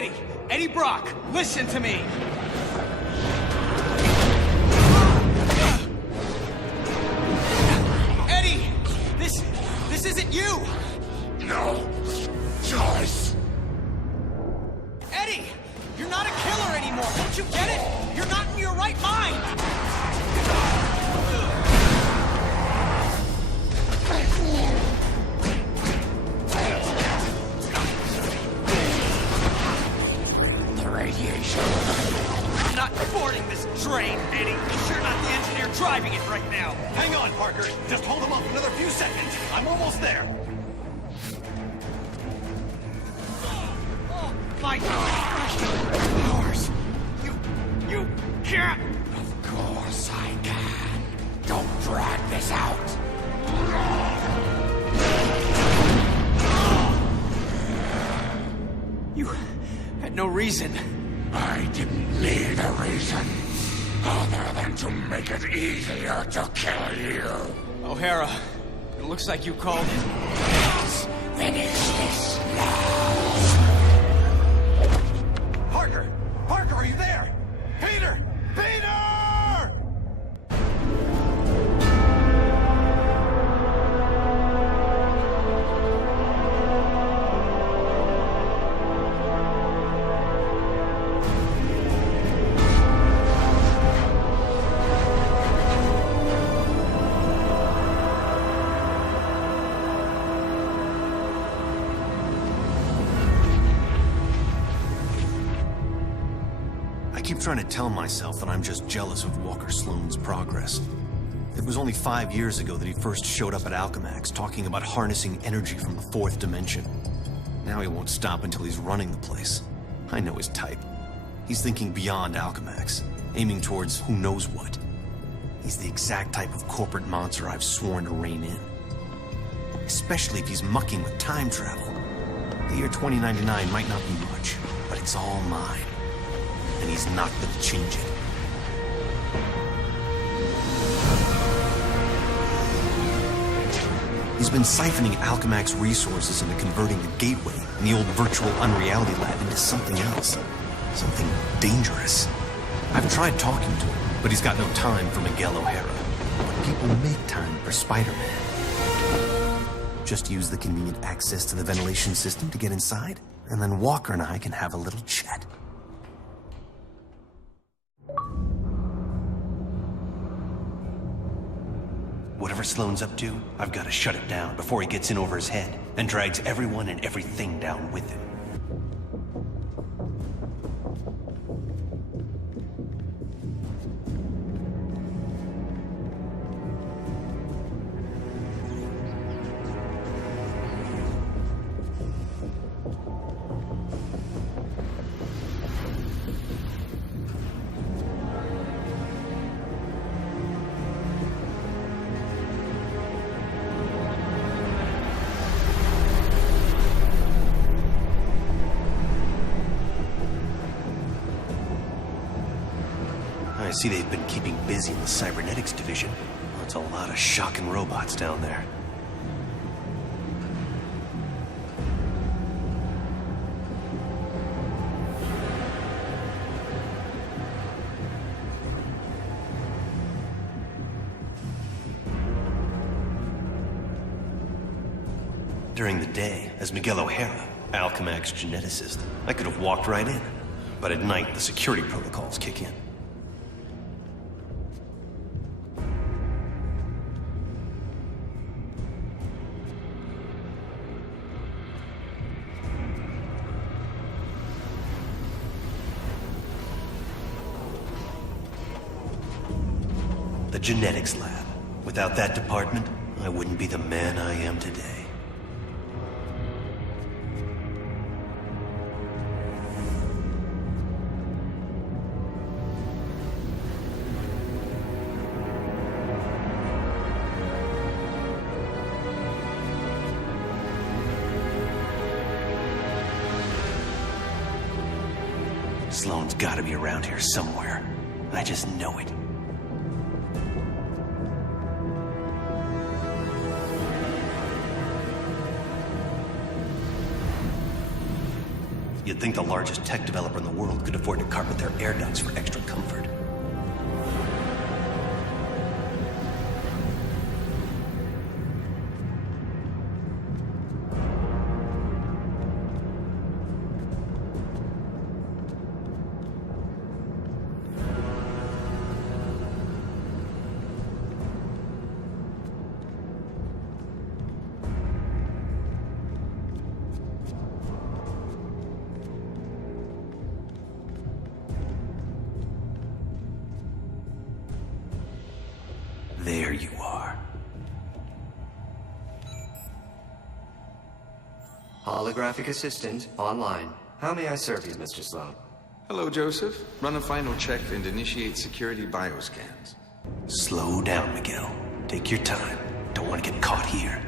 Eddie! Eddie Brock, listen to me! Eddie! This isn't you! No choice. Eddie! You're not a killer anymore, don't you get it? You're not in your right mind! The radiation. I'm not boarding this train, Eddie! You're sure not the engineer driving it right now! Hang on, Parker. Just hold him up another few seconds. I'm almost there. My powers! You can't! Of course I can. Don't drag this out. You had no reason. I didn't need a reason other than to make it easier to kill you. O'Hara, it looks like you called it. Let's finish this now. Parker! Parker, are you there? Peter! Peter! I keep trying to tell myself that I'm just jealous of Walker Sloan's progress. It was only 5 years ago that he first showed up at Alchemax talking about harnessing energy from the fourth dimension. Now he won't stop until he's running the place. I know his type. He's thinking beyond Alchemax, aiming towards who knows what. He's the exact type of corporate monster I've sworn to rein in. Especially if he's mucking with time travel. The year 2099 might not be much, but it's all mine. And he's not gonna change it. He's been siphoning Alchemax resources into converting the Gateway and the old virtual unreality lab into something else. Something dangerous. I've tried talking to him, but he's got no time for Miguel O'Hara. But people make time for Spider-Man. Just use the convenient access to the ventilation system to get inside, and then Walker and I can have a little chat. Whatever Sloan's up to, I've got to shut it down before he gets in over his head and drags everyone and everything down with him. I see they've been keeping busy in the cybernetics division. That's a lot of shocking robots down there. During the day, as Miguel O'Hara, Alchemax geneticist, I could have walked right in. But at night, the security protocols kick in. The genetics lab. Without that department, I wouldn't be the man I am today. Sloan's gotta be around here somewhere. I just know it. You'd think the largest tech developer in the world could afford to carpet their air ducts for extra comfort. There you are. Holographic assistant online. How may I serve you, Mr. Sloan? Hello, Joseph. Run a final check and initiate security bioscans. Slow down, Miguel. Take your time. Don't want to get caught here.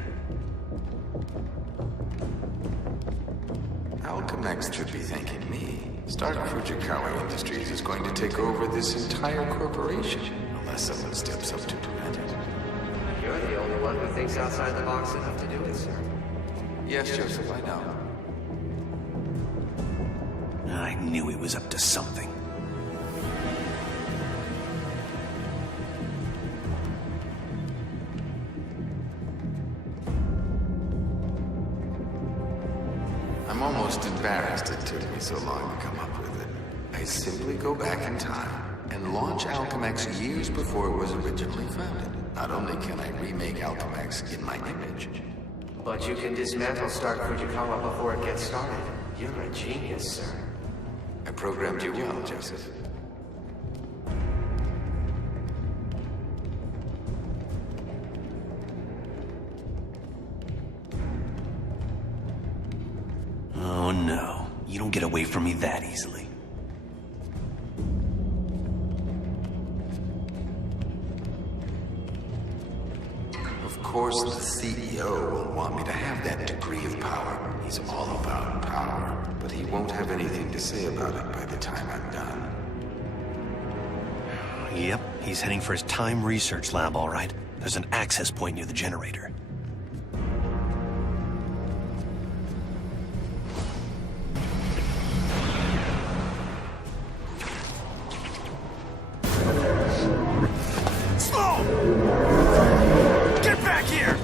Alchemax should be thanking me. Stark Fujikawa Industries is going to take over this entire corporation, unless someone steps up to prevent it. You're the only one who thinks outside the box enough to do it, sir. Yes, Joseph, I know. I knew he was up to something. I'm almost embarrassed it took me so long to come up with it. I simply go back in time and launch Alchemax years before it was originally founded. Not only can I remake Alchemax in my image, But you can dismantle Stark Fujikawa before it gets started. You're a genius, sir. I programmed you well, Joseph. Oh no, you don't get away from me that easily. Of course, the CEO will want me to have that degree of power. He's all about power, but he won't have anything to say about it by the time I'm done. Yep, he's heading for his time research lab, all right. There's an access point near the generator. Get back here!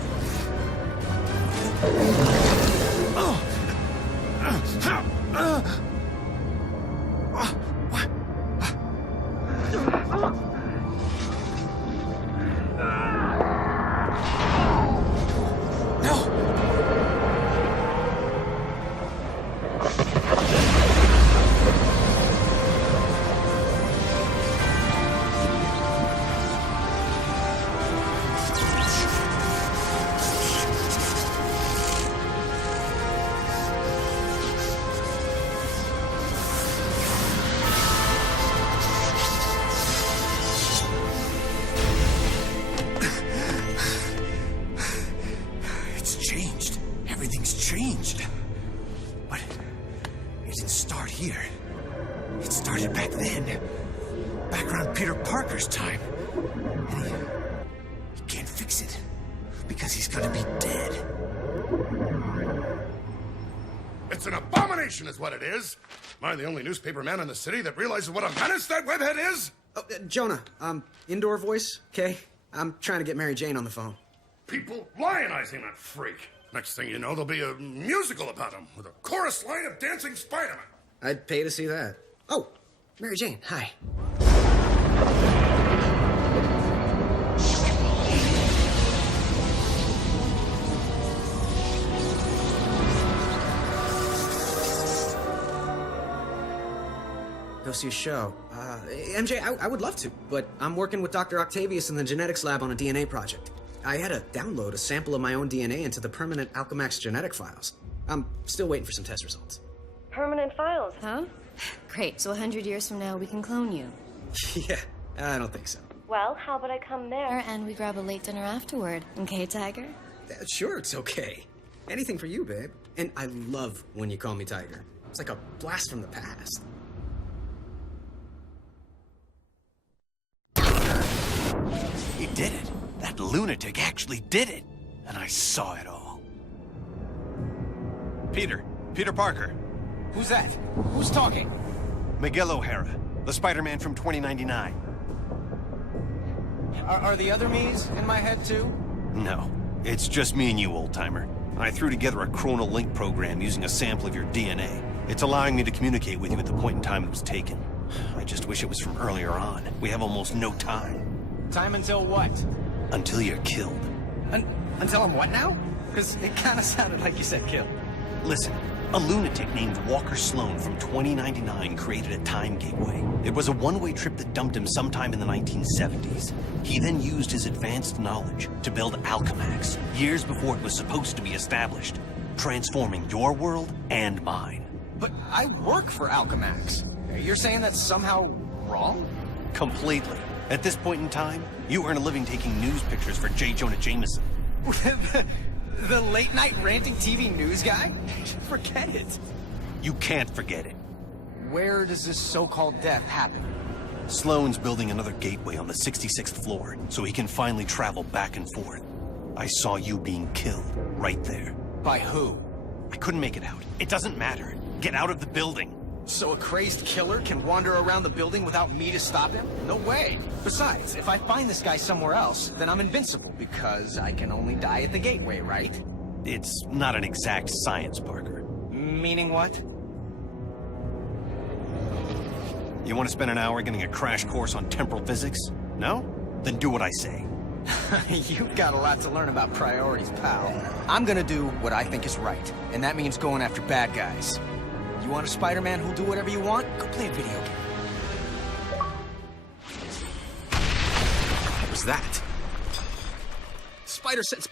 It's changed. Everything's changed. But it didn't start here. It started back then. Back around Peter Parker's time. And he can't fix it. Because he's gonna be dead. It's an abomination is what it is. Am I the only newspaper man in the city that realizes what a menace that webhead is? Oh, Jonah, indoor voice, okay? I'm trying to get Mary Jane on the phone. People lionizing that freak. Next thing you know, there'll be a musical about him with a chorus line of dancing Spider-Man. I'd pay to see that. Oh, Mary Jane, hi. Go see a show. MJ, I would love to, but I'm working with Dr. Octavius in the genetics lab on a DNA project. I had to download a sample of my own DNA into the permanent Alchemax genetic files. I'm still waiting for some test results. Permanent files, huh? Great, so 100 years from now we can clone you. Yeah, I don't think so. Well, how about I come there and we grab a late dinner afterward, okay, Tiger? Sure, it's okay. Anything for you, babe. And I love when you call me Tiger. It's like a blast from the past. He did it. That lunatic actually did it. And I saw it all. Peter Parker. Who's that? Who's talking? Miguel O'Hara, the Spider-Man from 2099. Are the other me's in my head too? No, it's just me and you, old-timer. I threw together a chronal link program using a sample of your DNA. It's allowing me to communicate with you at the point in time it was taken. I just wish it was from earlier on. We have almost no time. Time until what? Until you're killed. Until I'm what now? Because it kind of sounded like you said kill. Listen, a lunatic named Walker Sloan from 2099 created a time gateway. It was a one-way trip that dumped him sometime in the 1970s. He then used his advanced knowledge to build Alchemax, years before it was supposed to be established, transforming your world and mine. But I work for Alchemax. You're saying that's somehow wrong? Completely. At this point in time, you earn a living taking news pictures for J. Jonah Jameson. The late-night ranting TV news guy? Forget it. You can't forget it. Where does this so-called death happen? Sloan's building another gateway on the 66th floor, so he can finally travel back and forth. I saw you being killed, right there. By who? I couldn't make it out. It doesn't matter. Get out of the building. So a crazed killer can wander around the building without me to stop him? No way. Besides, if I find this guy somewhere else, then I'm invincible, because I can only die at the gateway, right? It's not an exact science, Parker. Meaning what? You want to spend an hour getting a crash course on temporal physics? No? Then do what I say. You've got a lot to learn about priorities, pal. I'm gonna do what I think is right, and that means going after bad guys. You want a Spider-Man who'll do whatever you want? Go play a video game. What was that? Spider sense.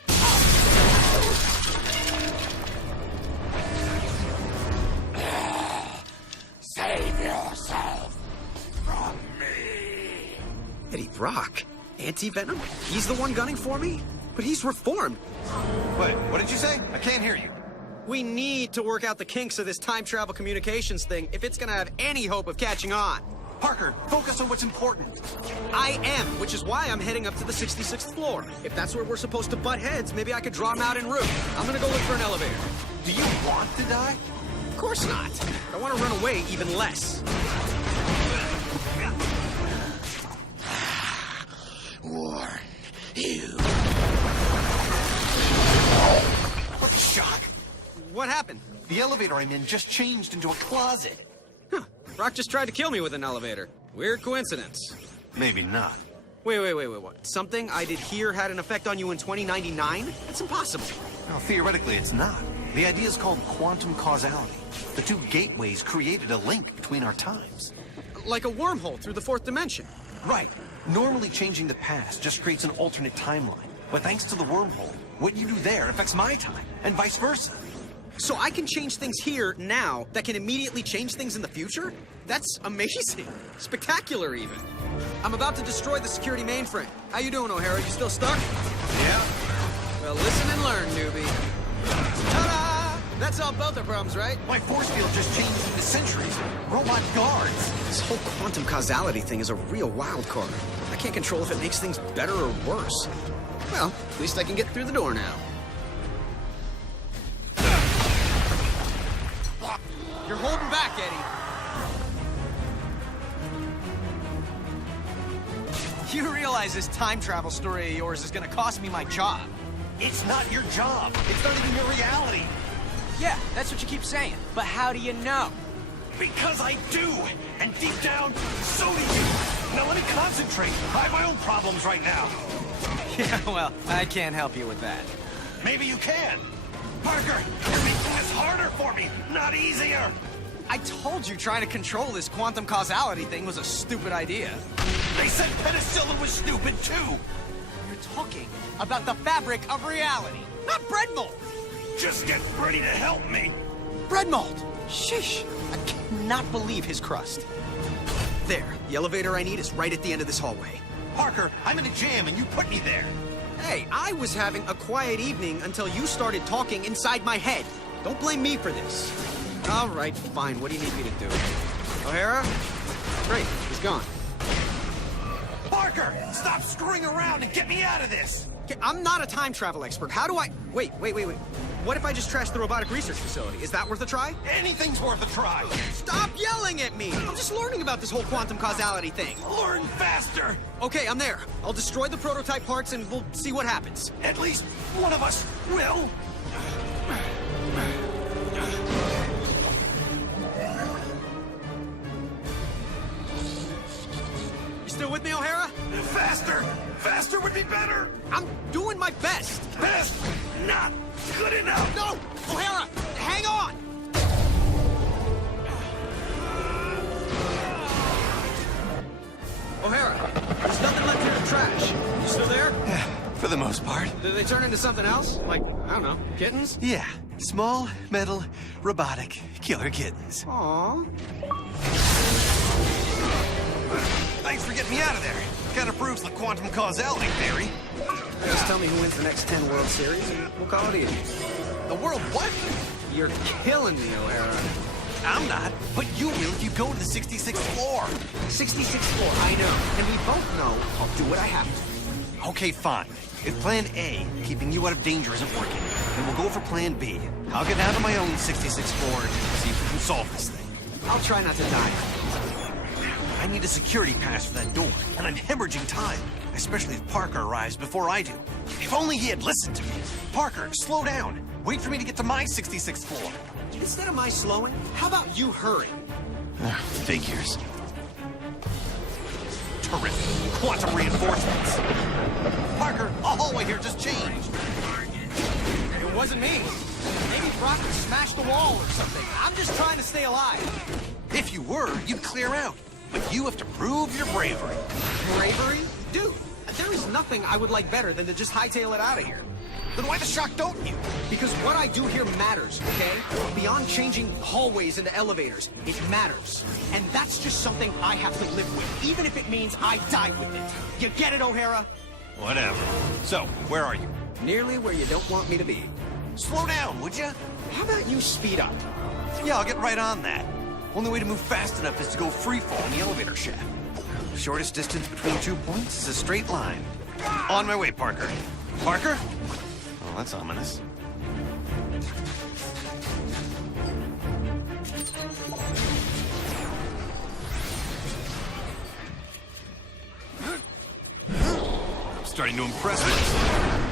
Save yourself from me. Eddie Brock? Anti-Venom? He's the one gunning for me? But he's reformed. Wait, what did you say? I can't hear you. We need to work out the kinks of this time travel communications thing if it's gonna have any hope of catching on. Parker, focus on what's important. I am, which is why I'm heading up to the 66th floor. If that's where we're supposed to butt heads, maybe I could draw him out en route. I'm gonna go look for an elevator. Do you want to die? Of course not. I want to run away even less. Warn you. What the shock? What happened? The elevator I'm in just changed into a closet. Huh. Brock just tried to kill me with an elevator. Weird coincidence. Maybe not. Wait, what? Something I did here had an effect on you in 2099? That's impossible. Well, theoretically, it's not. The idea is called quantum causality. The two gateways created a link between our times. Like a wormhole through the fourth dimension. Right. Normally changing the past just creates an alternate timeline. But thanks to the wormhole, what you do there affects my time, and vice versa. So I can change things here, now, that can immediately change things in the future? That's amazing. Spectacular, even. I'm about to destroy the security mainframe. How you doing, O'Hara? You still stuck? Yeah. Well, listen and learn, newbie. Ta-da! That solved both our problems, right? My force field just changed into sentries. Robot guards. This whole quantum causality thing is a real wild card. I can't control if it makes things better or worse. Well, at least I can get through the door now. You're holding back, Eddie. You realize this time travel story of yours is gonna cost me my job. It's not your job. It's not even your reality. Yeah, that's what you keep saying. But how do you know? Because I do. And deep down, so do you. Now let me concentrate. I have my own problems right now. Yeah, well, I can't help you with that. Maybe you can. Parker, you're making this harder for me, not easier. I told you trying to control this quantum causality thing was a stupid idea. They said penicillin was stupid, too. You're talking about the fabric of reality, not bread mold. Just get ready to help me. Bread mold. Sheesh. I cannot believe his crust. There. The elevator I need is right at the end of this hallway. Parker, I'm in a jam and you put me there. Hey, I was having a quiet evening until you started talking inside my head. Don't blame me for this. All right, fine. What do you need me to do? O'Hara? Great. He's gone. Parker, stop screwing around and get me out of this. Okay, I'm not a time travel expert. How do I... Wait. What if I just trash the robotic research facility? Is that worth a try? Anything's worth a try. Stop yelling at me! I'm just learning about this whole quantum causality thing. Learn faster. Okay, I'm there. I'll destroy the prototype parts and we'll see what happens. At least one of us will. You still with me, O'Hara? Faster. Faster would be better. I'm doing my best. Best. Not good enough. No! O'Hara, hang on! O'Hara, there's nothing left here to trash. You still there? Yeah, for the most part. Did they turn into something else? Like, I don't know, kittens? Yeah, small, metal, robotic, killer kittens. Aww. Thanks for getting me out of there. Kind of proves the quantum causality theory. Just tell me who wins the next 10 World Series and we'll call it even. The world what? You're killing me, O'Hara. I'm not, but you will if you go to the 66th floor. 66th floor, I know. And we both know I'll do what I have to. Okay, fine. If plan A, keeping you out of danger, isn't working, then we'll go for plan B. I'll get down to my own 66th floor and see if we can solve this thing. I'll try not to die. I need a security pass for that door, and I'm hemorrhaging time, especially if Parker arrives before I do. If only he had listened to me. Parker, slow down. Wait for me to get to my 66th floor. Instead of my slowing, how about you hurry? Figures. Terrific. Quantum reinforcements. Parker, a hallway here just changed. It wasn't me. Maybe Brock smashed the wall or something. I'm just trying to stay alive. If you were, you'd clear out. But you have to prove your bravery. Bravery? Dude, there is nothing I would like better than to just hightail it out of here. Then why the shock don't you? Because what I do here matters, okay? Beyond changing hallways into elevators, it matters. And that's just something I have to live with, even if it means I die with it. You get it, O'Hara? Whatever. So, where are you? Nearly where you don't want me to be. Slow down, would you? How about you speed up? Yeah, I'll get right on that. Only way to move fast enough is to go free fall in the elevator shaft. Shortest distance between 2 points is a straight line. On my way, Parker. Parker? Oh, that's ominous. I'm starting to impress myself.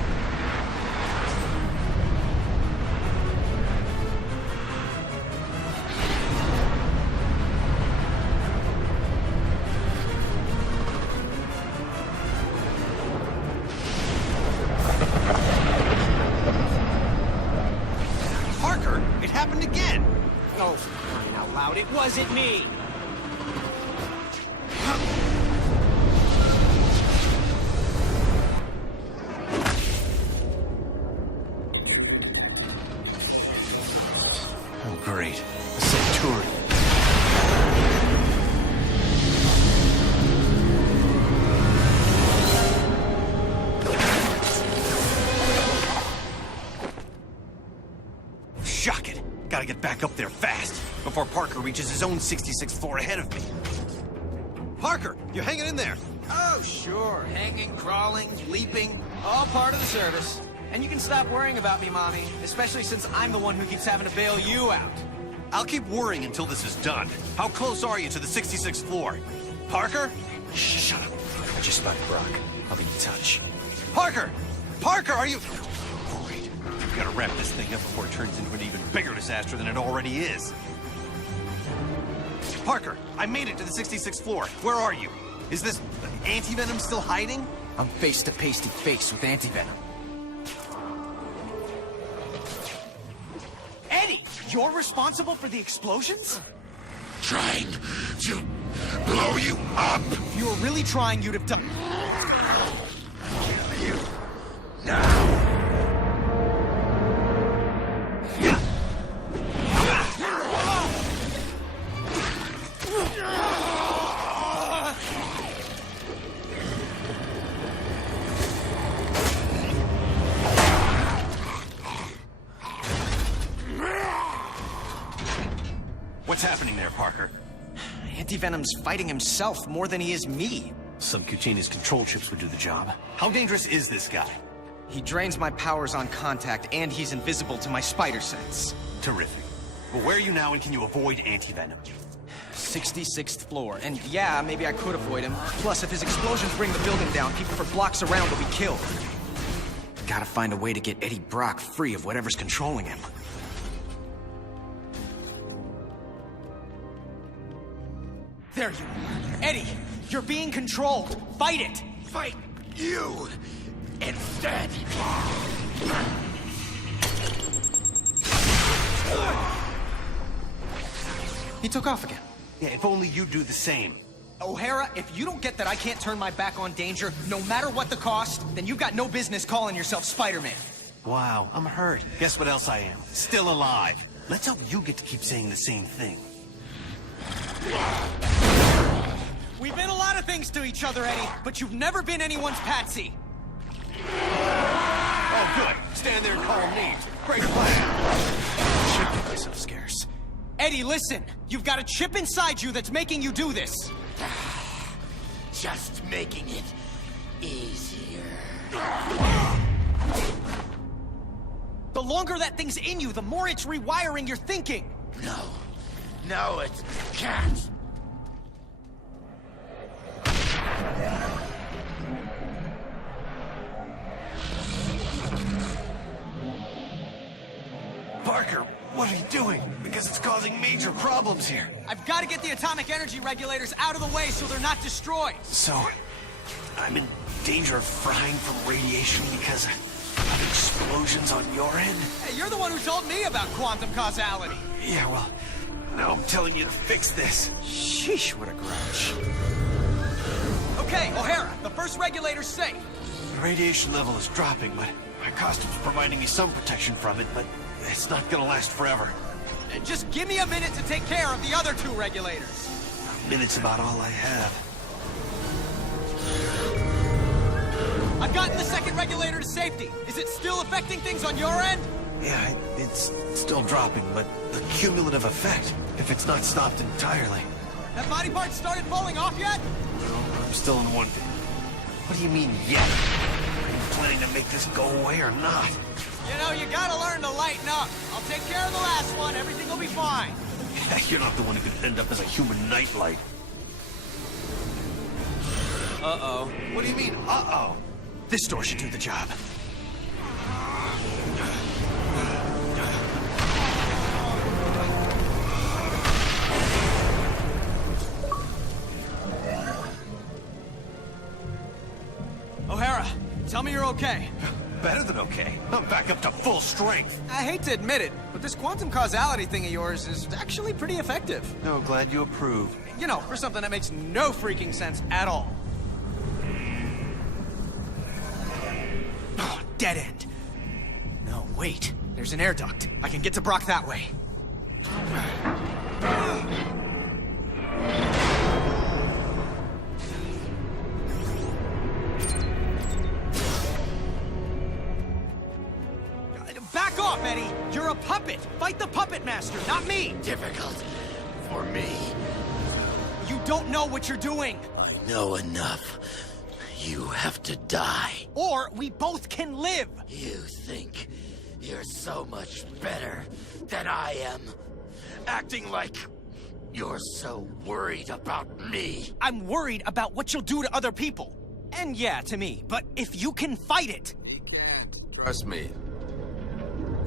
It wasn't me! Oh, great. A Centurion. Shock it! Gotta get back up there fast, before Parker reaches his own 66th floor ahead of me. Parker, you hanging in there? Oh, sure. Hanging, crawling, leaping, all part of the service. And you can stop worrying about me, Mommy, especially since I'm the one who keeps having to bail you out. I'll keep worrying until this is done. How close are you to the 66th floor? Parker? Shut up. I just spotted Brock. I'll be in touch. Parker! Parker, are you... Great. We've got to wrap this thing up before it turns into an even bigger disaster than it already is. Parker, I made it to the 66th floor. Where are you? Is this anti-venom still hiding? I'm face to face with anti-venom. Eddie, you're responsible for the explosions? Trying to blow you up. If you were really trying, you'd have done... You now. What's happening there, Parker? Anti-venom's fighting himself more than he is me. Subcutaneous control chips would do the job. How dangerous is this guy? He drains my powers on contact, and he's invisible to my spider sense. Terrific. Well, where are you now, and can you avoid anti-venom? 66th floor, and yeah, maybe I could avoid him. Plus, if his explosions bring the building down, people for blocks around will be killed. Gotta find a way to get Eddie Brock free of whatever's controlling him. There you are. Eddie, you're being controlled. Fight it! Fight you instead. He took off again. Yeah, if only you'd do the same. O'Hara, if you don't get that I can't turn my back on danger, no matter what the cost, then you've got no business calling yourself Spider-Man. Wow, I'm hurt. Guess what else I am? Still alive. Let's hope you get to keep saying the same thing. We've been a lot of things to each other, Eddie, but you've never been anyone's patsy. Oh, good. Stand there and call them names. Great plan. Should get myself scarce. Eddie, listen. You've got a chip inside you that's making you do this. Just making it easier. The longer that thing's in you, the more it's rewiring your thinking. No, it can't. Parker, what are you doing? Because it's causing major problems here. I've got to get the atomic energy regulators out of the way so they're not destroyed. So, I'm in danger of frying from radiation because of explosions on your end? Hey, you're the one who told me about quantum causality. Yeah, well, now I'm telling you to fix this. Sheesh, what a grouch. Okay, O'Hara, the first regulator's safe. The radiation level is dropping, but my costume's providing me some protection from it, but it's not gonna last forever. And just give me a minute to take care of the other two regulators. A minute's about all I have. I've gotten the second regulator to safety. Is it still affecting things on your end? Yeah, it's still dropping, but the cumulative effect, if it's not stopped entirely. That body part started falling off yet? No, I'm still in one. What do you mean, yet? Are you planning to make this go away or not? You know, you gotta learn to lighten up. I'll take care of the last one. Everything will be fine. You're not the one who could end up as a human nightlight. Uh-oh. What do you mean, uh-oh? This door should do the job. O'Hara, tell me you're okay. Better than okay. I'm back up to full strength. I hate to admit it, but this quantum causality thing of yours is actually pretty effective. No, glad you approve. You know, for something that makes no freaking sense at all. Oh, dead end. No, wait. There's an air duct. I can get to Brock that way. Back off, Eddie! You're a puppet! Fight the puppet master, not me! Difficult for me. You don't know what you're doing! I know enough. You have to die. Or we both can live! You think you're so much better than I am. Acting like you're so worried about me. I'm worried about what you'll do to other people. And yeah, to me. But if you can fight it... You can't. Trust me.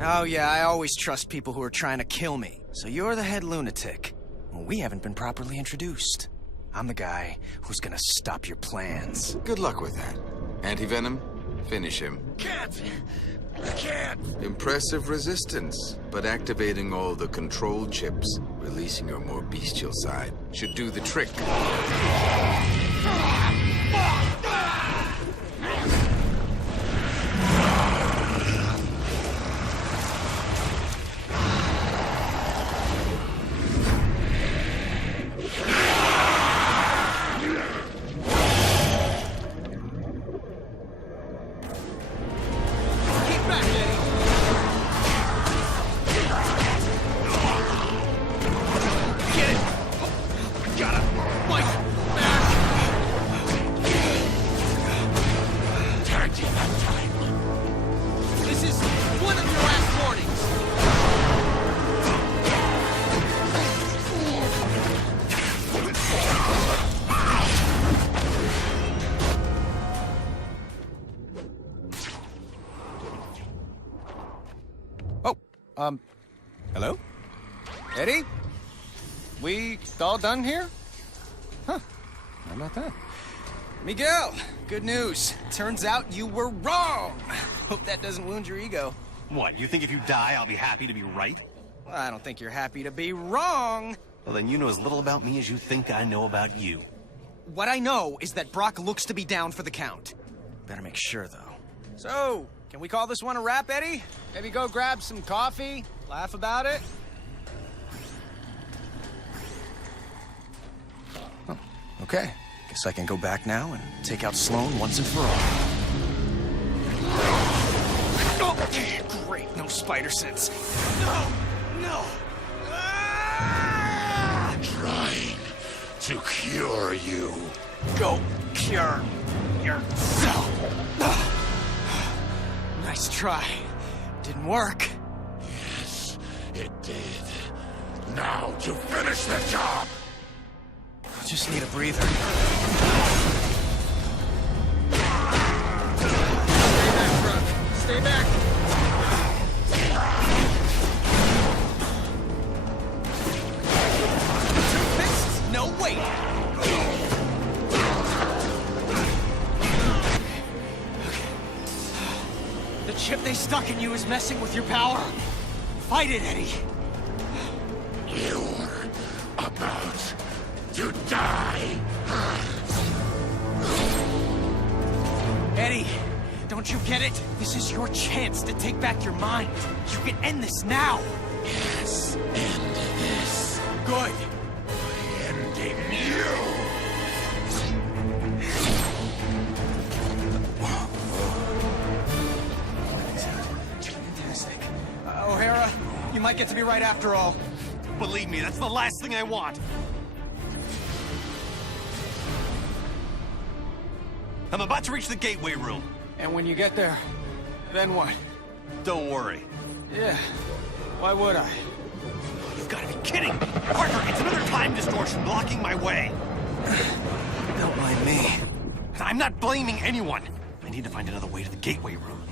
Oh yeah, I always trust people who are trying to kill me. So you're the head lunatic. Well, we haven't been properly introduced. I'm the guy who's gonna stop your plans. Good luck with that. Anti-venom? Finish him. Can't. Impressive resistance, but activating all the control chips, releasing your more bestial side, should do the trick. Hello? Eddie? We all done here? Huh. How about that? Miguel, good news. Turns out you were wrong. Hope that doesn't wound your ego. What, you think if you die, I'll be happy to be right? Well, I don't think you're happy to be wrong. Well, then you know as little about me as you think I know about you. What I know is that Brock looks to be down for the count. Better make sure, though. So, can we call this one a wrap, Eddie? Maybe go grab some coffee, laugh about it? Oh, okay. Guess I can go back now and take out Sloan once and for all. Oh, great, no spider sense. No! Trying to cure you. Go cure yourself. Nice try. Didn't work. Yes, it did. Now to finish the job. Just need a breather. Stay back, Brock. Stay back. Two fists? No, wait. The chip they stuck in you is messing with your power. Fight it, Eddie. You're about to die. Eddie, don't you get it? This is your chance to take back your mind. You can end this now. Yes, end this. Good. Ending you. Fantastic. O'Hara, you might get to be right after all. Believe me, that's the last thing I want. I'm about to reach the gateway room. And when you get there, then what? Don't worry. Yeah, why would I? You've got to be kidding! Parker, it's another time distortion blocking my way! Don't mind me. I'm not blaming anyone! I need to find another way to the gateway room.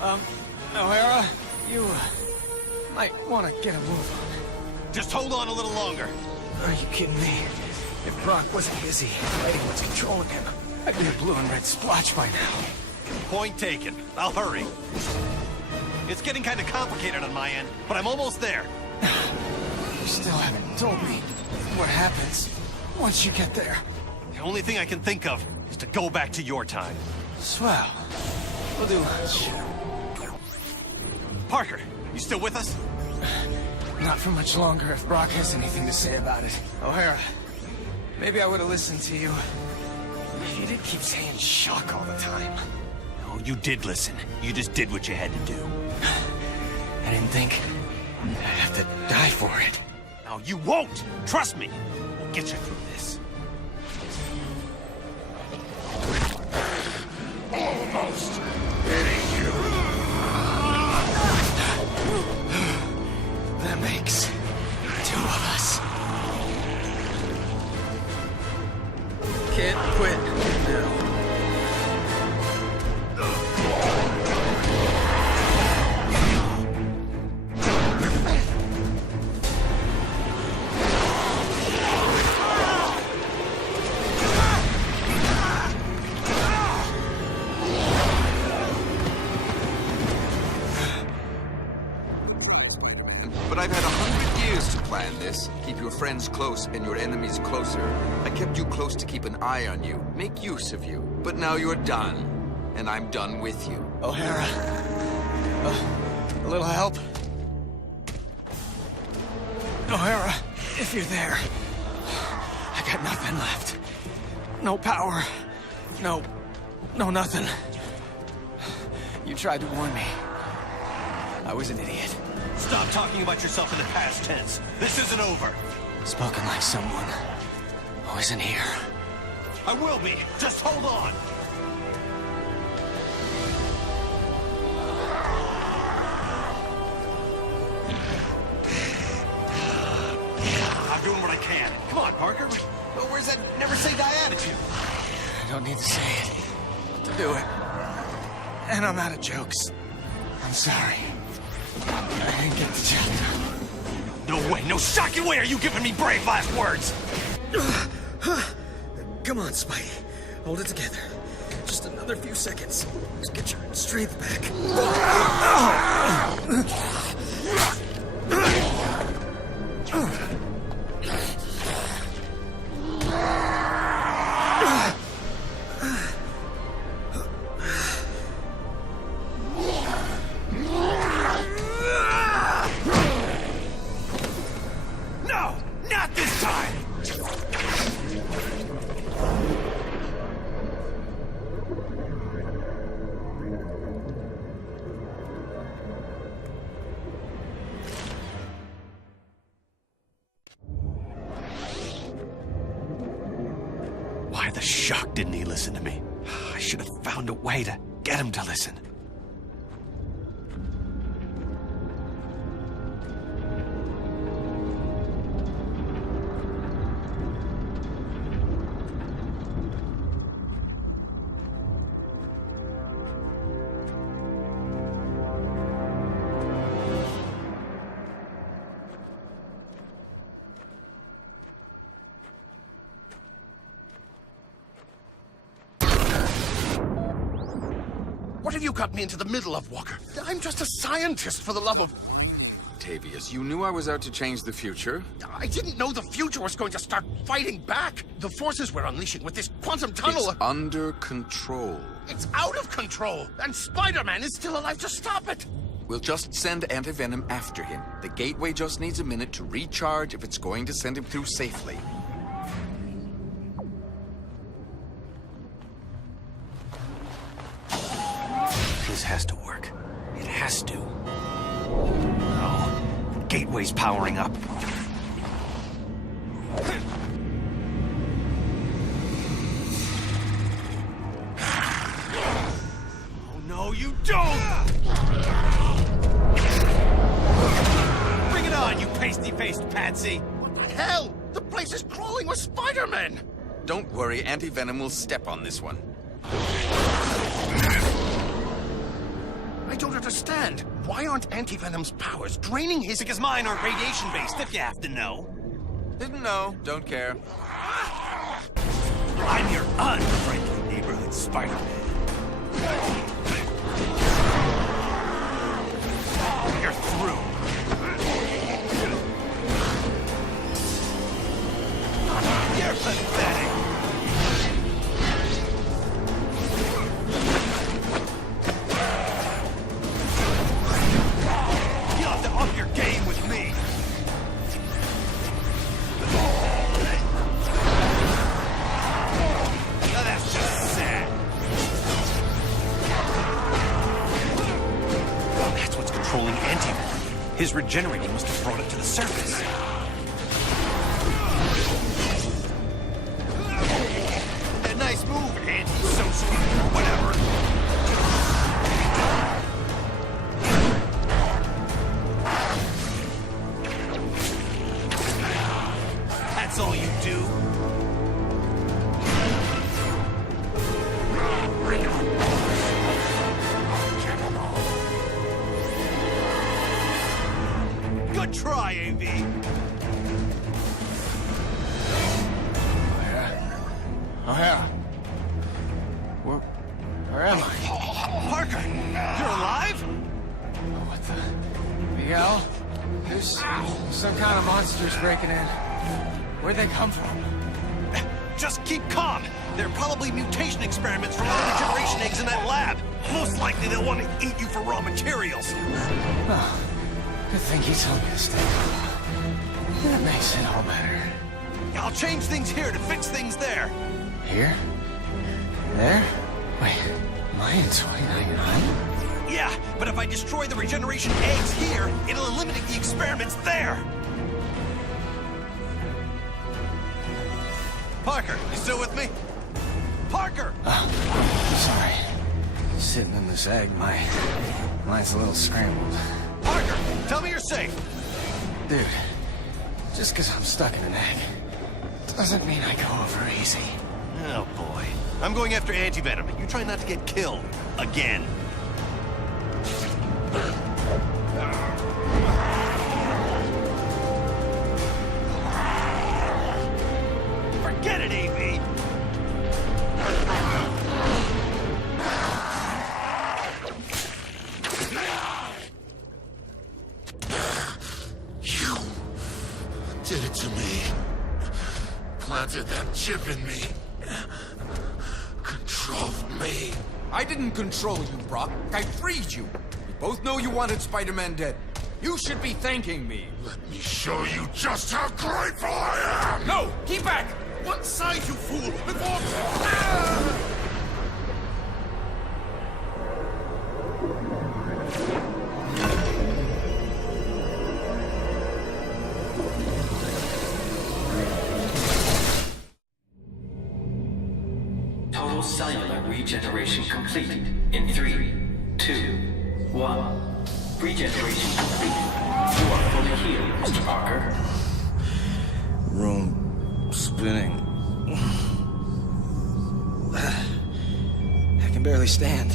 O'Hara, you might want to get a move on. Just hold on a little longer. Are you kidding me? If Brock wasn't busy fighting what's controlling him, I'd be a blue and red splotch by now. Point taken. I'll hurry. It's getting kind of complicated on my end, but I'm almost there. You still haven't told me what happens once you get there. The only thing I can think of is to go back to your time. Swell. We'll do lunch. Parker, you still with us? Not for much longer if Brock has anything to say about it. O'Hara, maybe I would have listened to you. You did keep saying shock all the time. No, you did listen. You just did what you had to do. I didn't think I'd have to die for it. No, you won't! Trust me! We'll get you through this. Almost hitting you. That makes two of us. Can't quit now. But I've had 100 years to plan this. Keep your friends close and your enemies closer. I kept you close to keep an eye on you, make use of you. But now you're done, and I'm done with you. O'Hara, a little help? O'Hara, if you're there, I got nothing left. No power. No nothing. You tried to warn me. I was an idiot. Stop talking about yourself in the past tense. This isn't over. Spoken like someone who isn't here. I will be. Just hold on. I'm doing what I can. Come on, Parker. Where's that never say die attitude? I don't need to say it to do it. And I'm out of jokes. I'm sorry. I didn't get the job done. No way, no shocking way are you giving me brave last words! Come on, Spidey. Hold it together. Just another few seconds. Just get your strength back. No! Not this time! Why the shuck didn't he listen to me? I should have found a way to get him to listen. What have you got me into the middle of, Walker? I'm just a scientist, for the love of... Octavius, you knew I was out to change the future. I didn't know the future was going to start fighting back. The forces we're unleashing with this quantum tunnel... It's under control. It's out of control, and Spider-Man is still alive to stop it. We'll just send Anti-Venom after him. The gateway just needs a minute to recharge if it's going to send him through safely. This has to work. It has to. No. The gateway's powering up. Oh no, you don't! Bring it on, you pasty-faced patsy! What the hell? The place is crawling with Spider-Man! Don't worry, Anti-Venom will step on this one. I don't understand. Why aren't Anti-Venom's powers draining his... Because mine aren't radiation-based, if you have to know. Didn't know, don't care. I'm your unfriendly neighborhood Spider-Man. You're through. You're pathetic. You'll have to up your game with me. Now that's just sad. That's what's controlling Anti-Venom. His regenerating must have brought it to the surface. A nice move, anti-social, or whatever. That's all you do? Good try, AV. Oh, yeah. Where am I? Parker, you're alive? Oh, what the... Miguel? There's some kind of monsters breaking in. Where'd they come from? Just keep calm. They're probably mutation experiments from all the regeneration eggs in that lab. Most likely they'll want to eat you for raw materials. Oh, good thing you told me to stay calm. That makes it all better. I'll change things here to fix things there. Here? There? Wait, am I in 2099? Yeah, but if I destroy the regeneration eggs here, it'll eliminate the experiments there. Parker, you still with me? Parker! Sorry. Sitting in this egg, my mind's a little scrambled. Parker, tell me you're safe. Dude, just because I'm stuck in an egg doesn't mean I go over easy. Oh, boy. I'm going after Anti-Venom. You try not to get killed. Again. did it to me. Planted that chip in me. Controlled me. I didn't control you, Brock. I freed you. We both know you wanted Spider-Man dead. You should be thanking me. Let me show you just how grateful I am! No! Keep back! One side, you fool! Before... Total cellular regeneration complete in 3, 2, 1. Regeneration complete. You are fully healed, Mr. Parker. Room spinning. I can barely stand.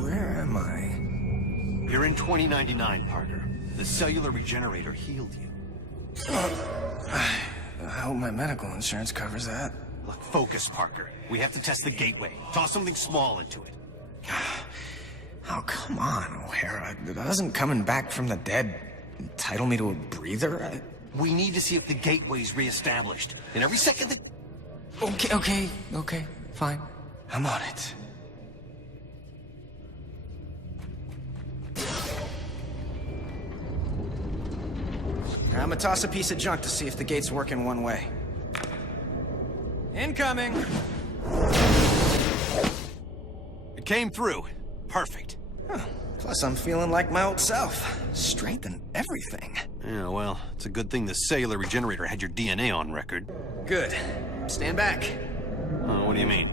Where am I? You're in 2099, Parker. The cellular regenerator healed you. I hope my medical insurance covers that. Look, focus, Parker. We have to test the gateway. Toss something small into it. Oh, come on, O'Hara. Doesn't coming back from the dead entitle me to a breather? We need to see if the gateway's reestablished. And every second that... Okay, fine. I'm on it. I'm gonna toss a piece of junk to see if the gate's working one way. Incoming! It came through. Perfect. Huh. Plus, I'm feeling like my old self. Strength and everything. Yeah, well, it's a good thing the cellular regenerator had your DNA on record. Good. Stand back. What do you mean?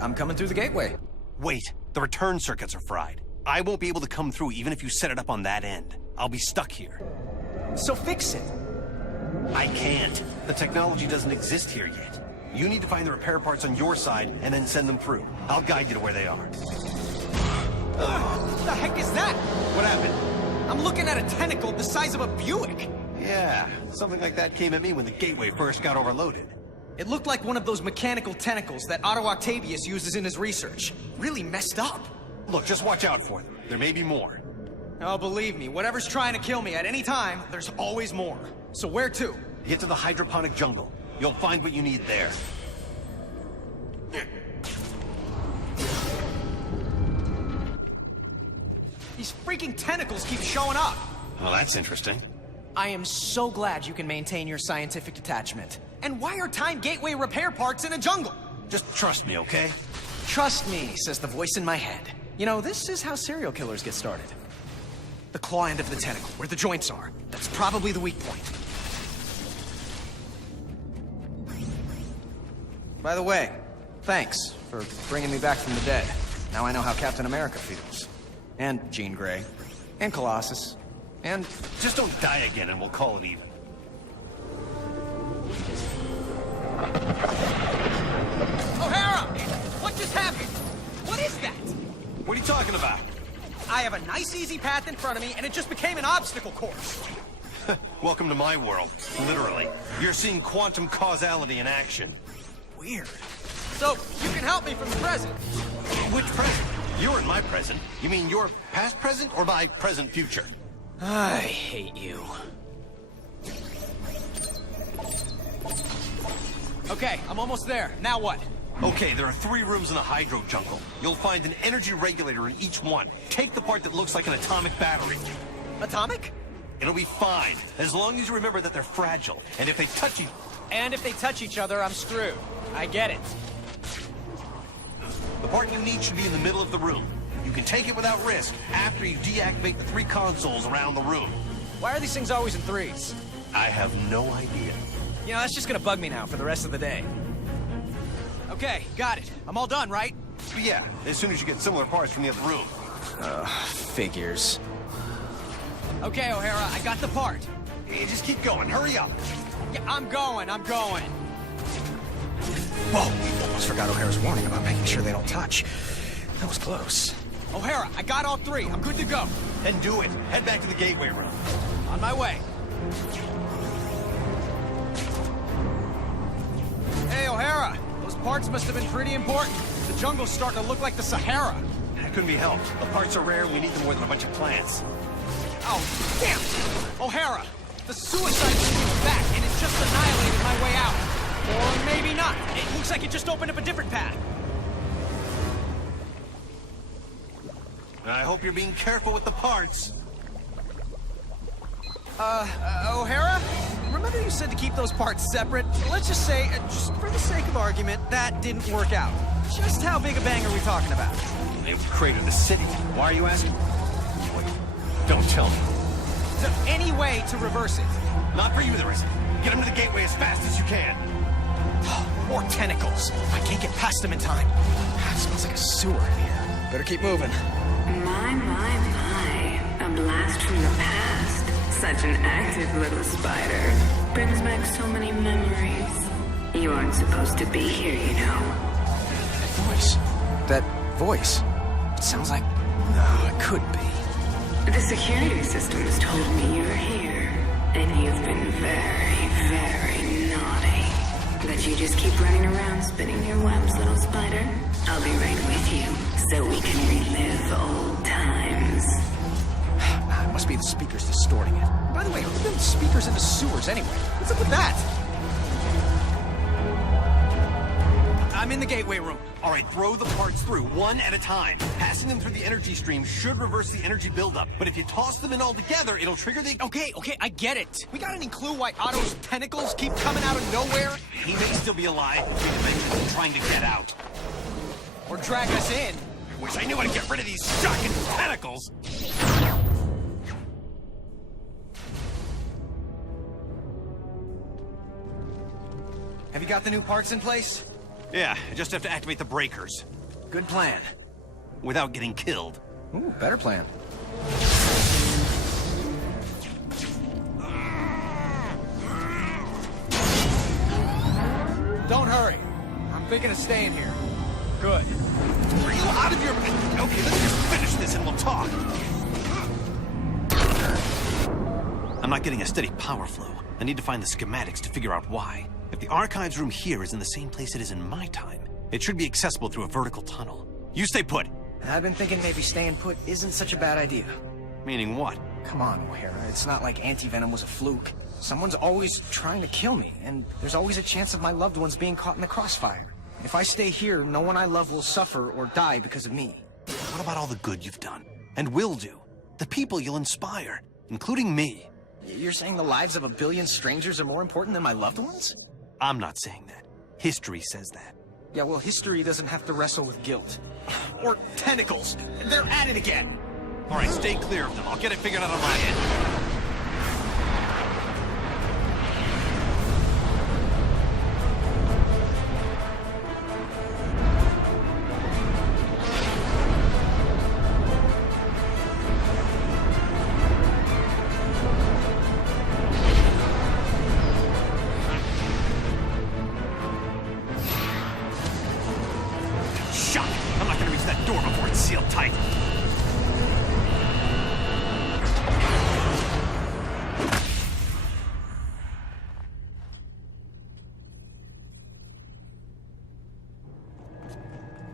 I'm coming through the gateway. Wait, the return circuits are fried. I won't be able to come through even if you set it up on that end. I'll be stuck here. So fix it. I can't. The technology doesn't exist here yet. You need to find the repair parts on your side and then send them through. I'll guide you to where they are. What the heck is that? What happened? I'm looking at a tentacle the size of a Buick. Yeah, something like that came at me when the gateway first got overloaded. It looked like one of those mechanical tentacles that Otto Octavius uses in his research. Really messed up. Look, just watch out for them. There may be more. Oh, believe me, whatever's trying to kill me at any time, there's always more. So where to? Get to the hydroponic jungle. You'll find what you need there. These freaking tentacles keep showing up. Well, that's interesting. I am so glad you can maintain your scientific detachment. And why are time gateway repair parts in a jungle? Just trust me, okay? Trust me, says the voice in my head. You know, this is how serial killers get started. The claw end of the tentacle, where the joints are. That's probably the weak point. By the way, thanks for bringing me back from the dead. Now I know how Captain America feels. And Jean Grey. And Colossus. And... Just don't die again and we'll call it even. O'Hara! What just happened? What is that? What are you talking about? I have a nice easy path in front of me and it just became an obstacle course. Welcome to my world, literally. You're seeing quantum causality in action. Weird. So, you can help me from the present. Which present? You're in my present. You mean your past present or my present future? I hate you. Okay, I'm almost there. Now what? Okay, there are 3 rooms in the hydro jungle. You'll find an energy regulator in each one. Take the part that looks like an atomic battery. Atomic? It'll be fine, as long as you remember that they're fragile. And if they touch each other, I'm screwed. I get it. The part you need should be in the middle of the room. You can take it without risk after you deactivate the 3 consoles around the room. Why are these things always in 3s? I have no idea. You know, that's just gonna bug me now for the rest of the day. Okay, got it. I'm all done, right? Yeah, as soon as you get similar parts from the other room. Figures. Okay, O'Hara, I got the part. Hey, just keep going, hurry up. Yeah, I'm going. Whoa, almost forgot O'Hara's warning about making sure they don't touch. That was close. O'Hara, I got all 3. I'm good to go. Then do it. Head back to the gateway room. On my way. Hey, O'Hara, those parts must have been pretty important. The jungle's starting to look like the Sahara. That couldn't be helped. The parts are rare, we need them more than a bunch of plants. Oh, damn! O'Hara, the suicide stream's back, and it just annihilated my way out. Or maybe not. It looks like it just opened up a different path. I hope you're being careful with the parts. O'Hara? Remember you said to keep those parts separate? Let's just say, just for the sake of argument, that didn't work out. Just how big a bang are we talking about? It would crater the city. Why are you asking? Wait, don't tell me. Is there any way to reverse it? Not for you, there isn't. Get him to the gateway as fast as you can. More tentacles. I can't get past them in time. It smells like a sewer in here. Better keep moving. My. A blast from the past. Such an active little spider. Brings back so many memories. You aren't supposed to be here, you know. That voice. It sounds like... No, it could be. The security systems told me you're here. And you've been very, very naughty. But you just keep running around spinning your webs, little spider. I'll be right with you, so we can relive old times. It must be the speakers distorting it. By the way, who built speakers into sewers anyway? What's up with that? I'm in the gateway room. All right, throw the parts through, one at a time. Passing them through the energy stream should reverse the energy buildup, but if you toss them in all together, it'll trigger the... Okay, I get it. We got any clue why Otto's tentacles keep coming out of nowhere? He may still be alive between dimensions and trying to get out. Or drag us in. Wish I knew how to get rid of these shocking tentacles! Have you got the new parts in place? Yeah, I just have to activate the breakers. Good plan. Without getting killed. Ooh, better plan. Don't hurry. I'm thinking of staying here. Good. Are you out of your... Okay, let's just finish this and we'll talk. I'm not getting a steady power flow. I need to find the schematics to figure out why. If the archives room here is in the same place it is in my time, it should be accessible through a vertical tunnel. You stay put. I've been thinking maybe staying put isn't such a bad idea. Meaning what? Come on, O'Hara. It's not like anti-venom was a fluke. Someone's always trying to kill me, and there's always a chance of my loved ones being caught in the crossfire. If I stay here, no one I love will suffer or die because of me. What about all the good you've done? And will do? The people you'll inspire, including me. You're saying the lives of a billion strangers are more important than my loved ones? I'm not saying that. History says that. Yeah, well, history doesn't have to wrestle with guilt. Or tentacles. They're at it again. All right, stay clear of them. I'll get it figured out on my end.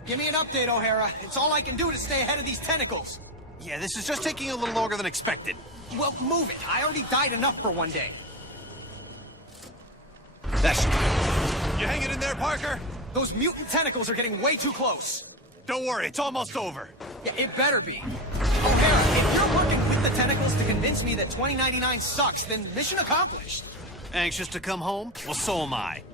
Give me an update, O'Hara. It's all I can do to stay ahead of these tentacles. Yeah, this is just taking a little longer than expected. Well, move it. I already died enough for one day. That's... You hanging in there, Parker? Those mutant tentacles are getting way too close. Don't worry, it's almost over. Yeah, it better be. O'Hara, if you're working with the tentacles to convince me that 2099 sucks, then mission accomplished. Anxious to come home? Well, so am I.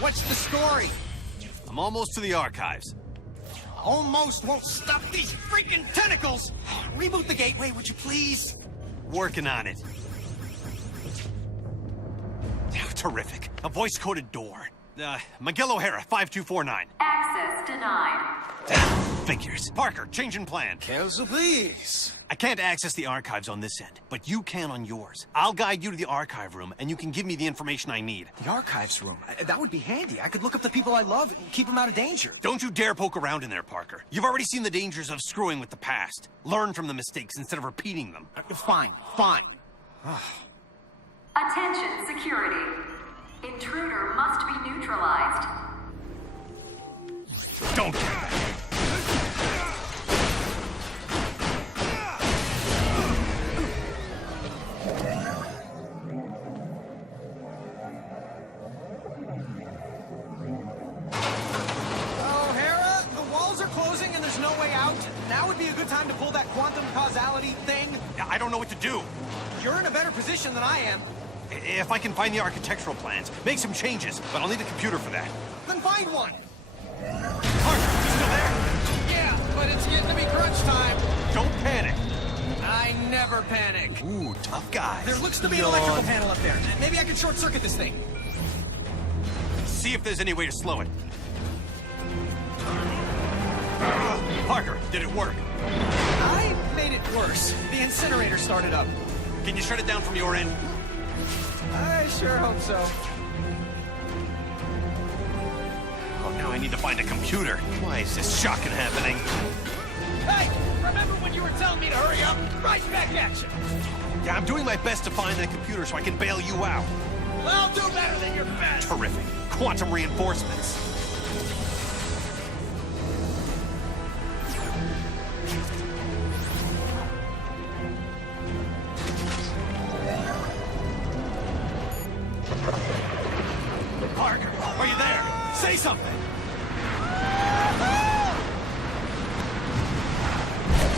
What's the story? I'm almost to the archives. Almost won't stop these freaking tentacles! Reboot the gateway, would you please? Working on it. Terrific. A voice-coded door. Miguel O'Hara, 5249. Access denied. Figures. Parker, changing plan. Cancel, please. I can't access the archives on this end, but you can on yours. I'll guide you to the archive room, and you can give me the information I need. The archives room? That would be handy. I could look up the people I love and keep them out of danger. Don't you dare poke around in there, Parker. You've already seen the dangers of screwing with the past. Learn from the mistakes instead of repeating them. Fine. Attention, security. Intruder must be neutralized. Don't. O'Hara, the walls are closing and there's no way out. Now would be a good time to pull that quantum causality thing. I don't know what to do. You're in a better position than I am. If I can find the architectural plans, make some changes, but I'll need a computer for that. Then find one. Parker, you still there? Yeah, but it's getting to be crunch time. Don't panic. I never panic. Ooh, tough guys. There looks to be an electrical panel up there. Maybe I could short-circuit this thing. See if there's any way to slow it. Parker, did it work? I made it worse. The incinerator started up. Can you shut it down from your end? I sure hope so. Oh, now I need to find a computer. Why is this shocking happening? Hey! Remember when you were telling me to hurry up? Right back at you! Yeah, I'm doing my best to find that computer so I can bail you out. Well, I'll do better than your best! Terrific. Quantum reinforcements. Parker, are you there? Say something!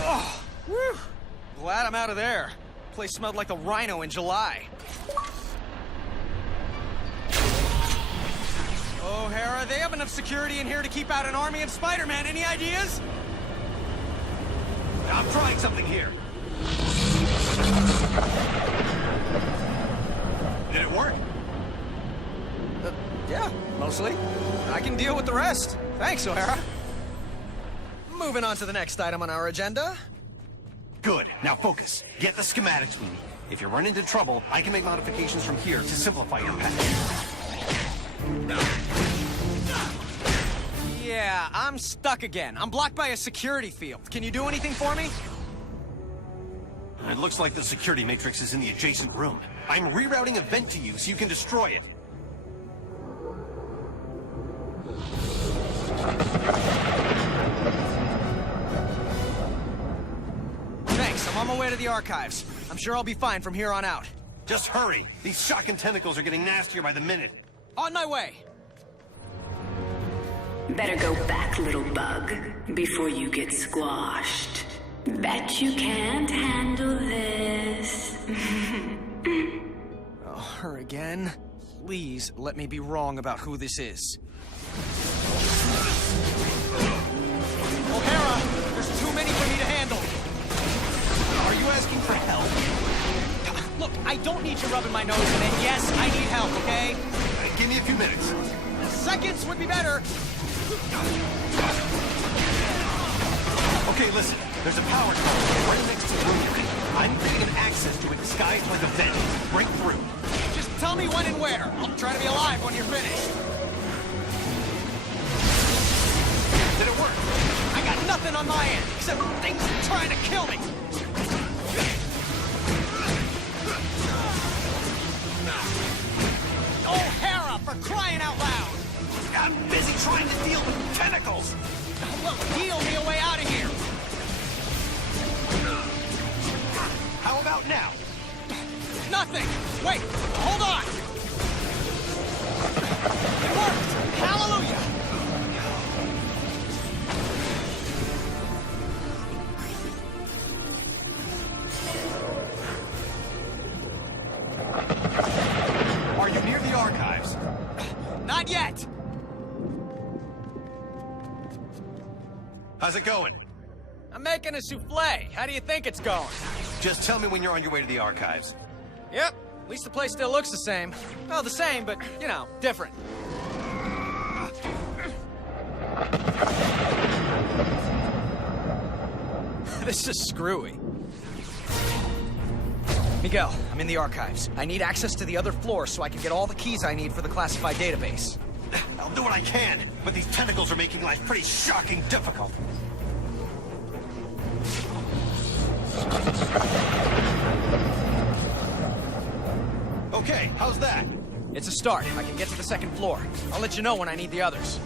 Oh, whew. Glad I'm out of there. Place smelled like the rhino in July. O'Hara, they have enough security in here to keep out an army of Spider-Man. Any ideas? I'm trying something here. Did it work? Yeah, mostly. I can deal with the rest. Thanks, O'Hara. Moving on to the next item on our agenda. Good. Now focus. Get the schematics we need. If you run into trouble, I can make modifications from here to simplify your path. Yeah, I'm stuck again. I'm blocked by a security field. Can you do anything for me? It looks like the security matrix is in the adjacent room. I'm rerouting a vent to you so you can destroy it. Thanks, I'm on my way to the archives. I'm sure I'll be fine from here on out. Just hurry. These shocking tentacles are getting nastier by the minute. On my way. Better go back, little bug, before you get squashed. Bet you can't handle this. Oh, her again? Please let me be wrong about who this is. O'Hara, there's too many for me to handle. Are you asking for help? Look, I don't need you rubbing my nose in it. Yes, I need help, okay? Give me a few minutes. Seconds would be better. Okay, listen. There's a power cord right next to the room you're in. I'm creating an access to it disguised like a vent. Break through. Just tell me when and where. I'll try to be alive when you're finished. Did it work? I got nothing on my end, except things trying to kill me. O'Hara, for crying out loud! I'm busy trying to deal with tentacles! Well, deal me a way out of here! How about now? Nothing! Wait, hold on! It worked! Hallelujah! Are you near the archives? Not Not yet! How's it going? I'm making a souffle. How do you think it's going? Just tell me when you're on your way to the archives. Yep. At least the place still looks the same. Well, the same, but, you know, different. This is screwy. Miguel, I'm in the archives. I need access to the other floor so I can get all the keys I need for the classified database. I'll do what I can, but these tentacles are making life pretty shocking difficult. Okay, how's that? It's a start. I can get to the second floor. I'll let you know when I need the others.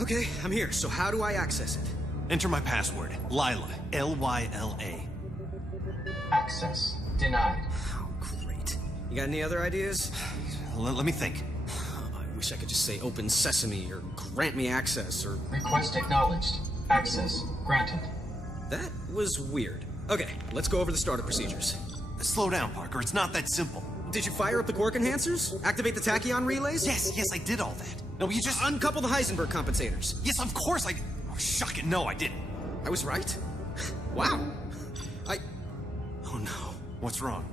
Okay, I'm here. So how do I access it? Enter my password. Lila. L-Y-L-A. Access denied. Oh, great. You got any other ideas? Let me think. I wish I could just say open sesame or grant me access or... Request acknowledged. Access granted. That was weird. Okay, let's go over the startup procedures. Slow down, Parker. It's not that simple. Did you fire up the quark enhancers? Activate the tachyon relays? Yes, I did all that. No, you just... Uncouple the Heisenberg compensators. Yes, of course I... Oh, shuck it. No, I didn't. I was right? Wow. Oh no. What's wrong?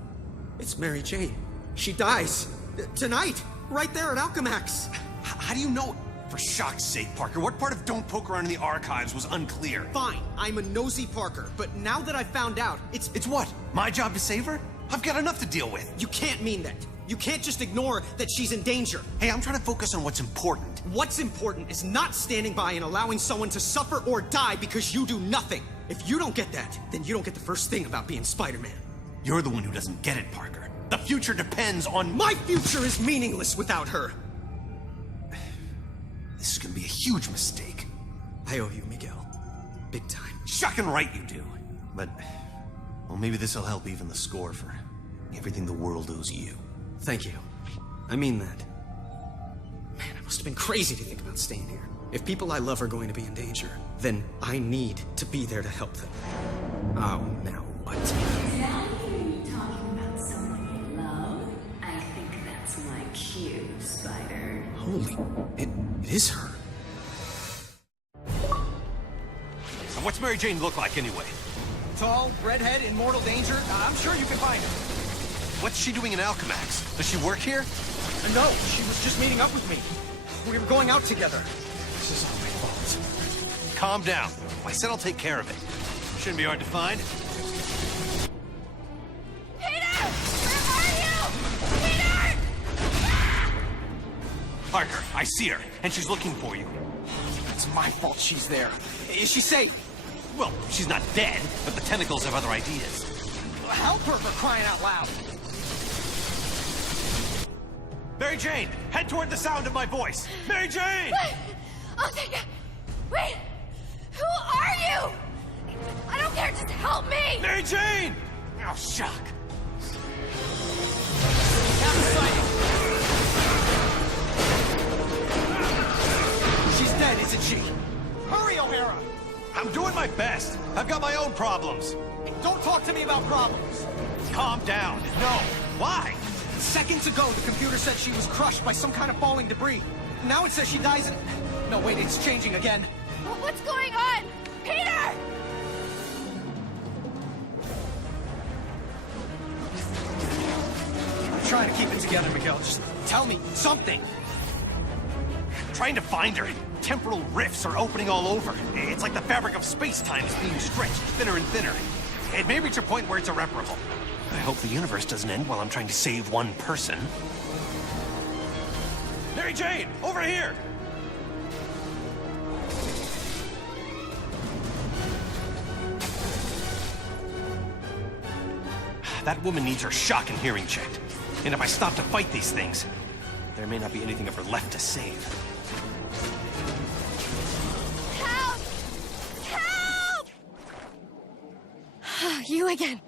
It's Mary Jane. She dies. Tonight. Right there at Alchemax. How do you know... For shock's sake, Parker, what part of Don't Poke Around in the Archives was unclear? Fine, I'm a nosy Parker, but now that I found out, it's... It's what? My job to save her? I've got enough to deal with. You can't mean that. You can't just ignore that she's in danger. Hey, I'm trying to focus on what's important. What's important is not standing by and allowing someone to suffer or die because you do nothing. If you don't get that, then you don't get the first thing about being Spider-Man. You're the one who doesn't get it, Parker. The future depends on... My future is meaningless without her. This is gonna be a huge mistake. I owe you, Miguel. Big time. Shocking right you do. But, well, maybe this'll help even the score for everything the world owes you. Thank you. I mean that. Man, I must have been crazy to think about staying here. If people I love are going to be in danger, then I need to be there to help them. Oh, now what? Is that you talking about someone you love? I think that's my cue, Spider. Holy, it is her. So what's Mary Jane look like anyway? Tall, redhead, in mortal danger. I'm sure you can find her. What's she doing in Alchemax? Does she work here? No, she was just meeting up with me. We were going out together. This is all my fault. Calm down. I said I'll take care of it. Shouldn't be hard to find. Peter! Where are you? Peter! Parker, I see her, and she's looking for you. It's my fault she's there. Is she safe? Well, she's not dead, but the tentacles have other ideas. Help her for crying out loud. Mary Jane, head toward the sound of my voice. Mary Jane! Oh, thank God. Wait! Who are you? I don't care, just help me! Mary Jane! Oh, shock. She's dead, isn't she? Hurry, O'Hara! I'm doing my best. I've got my own problems. Don't talk to me about problems. Calm down. No. Why? Seconds ago, the computer said she was crushed by some kind of falling debris. Now it says she dies in... No, wait, it's changing again. What's going on? Peter! I'm trying to keep it together, Miguel. Just tell me something. I'm trying to find her. Temporal rifts are opening all over. It's like the fabric of space-time is being stretched thinner and thinner. It may reach a point where it's irreparable. I hope the universe doesn't end while I'm trying to save one person. Mary Jane, over here! That woman needs her shock and hearing checked. And if I stop to fight these things, there may not be anything of her left to save. Help! Help! You again.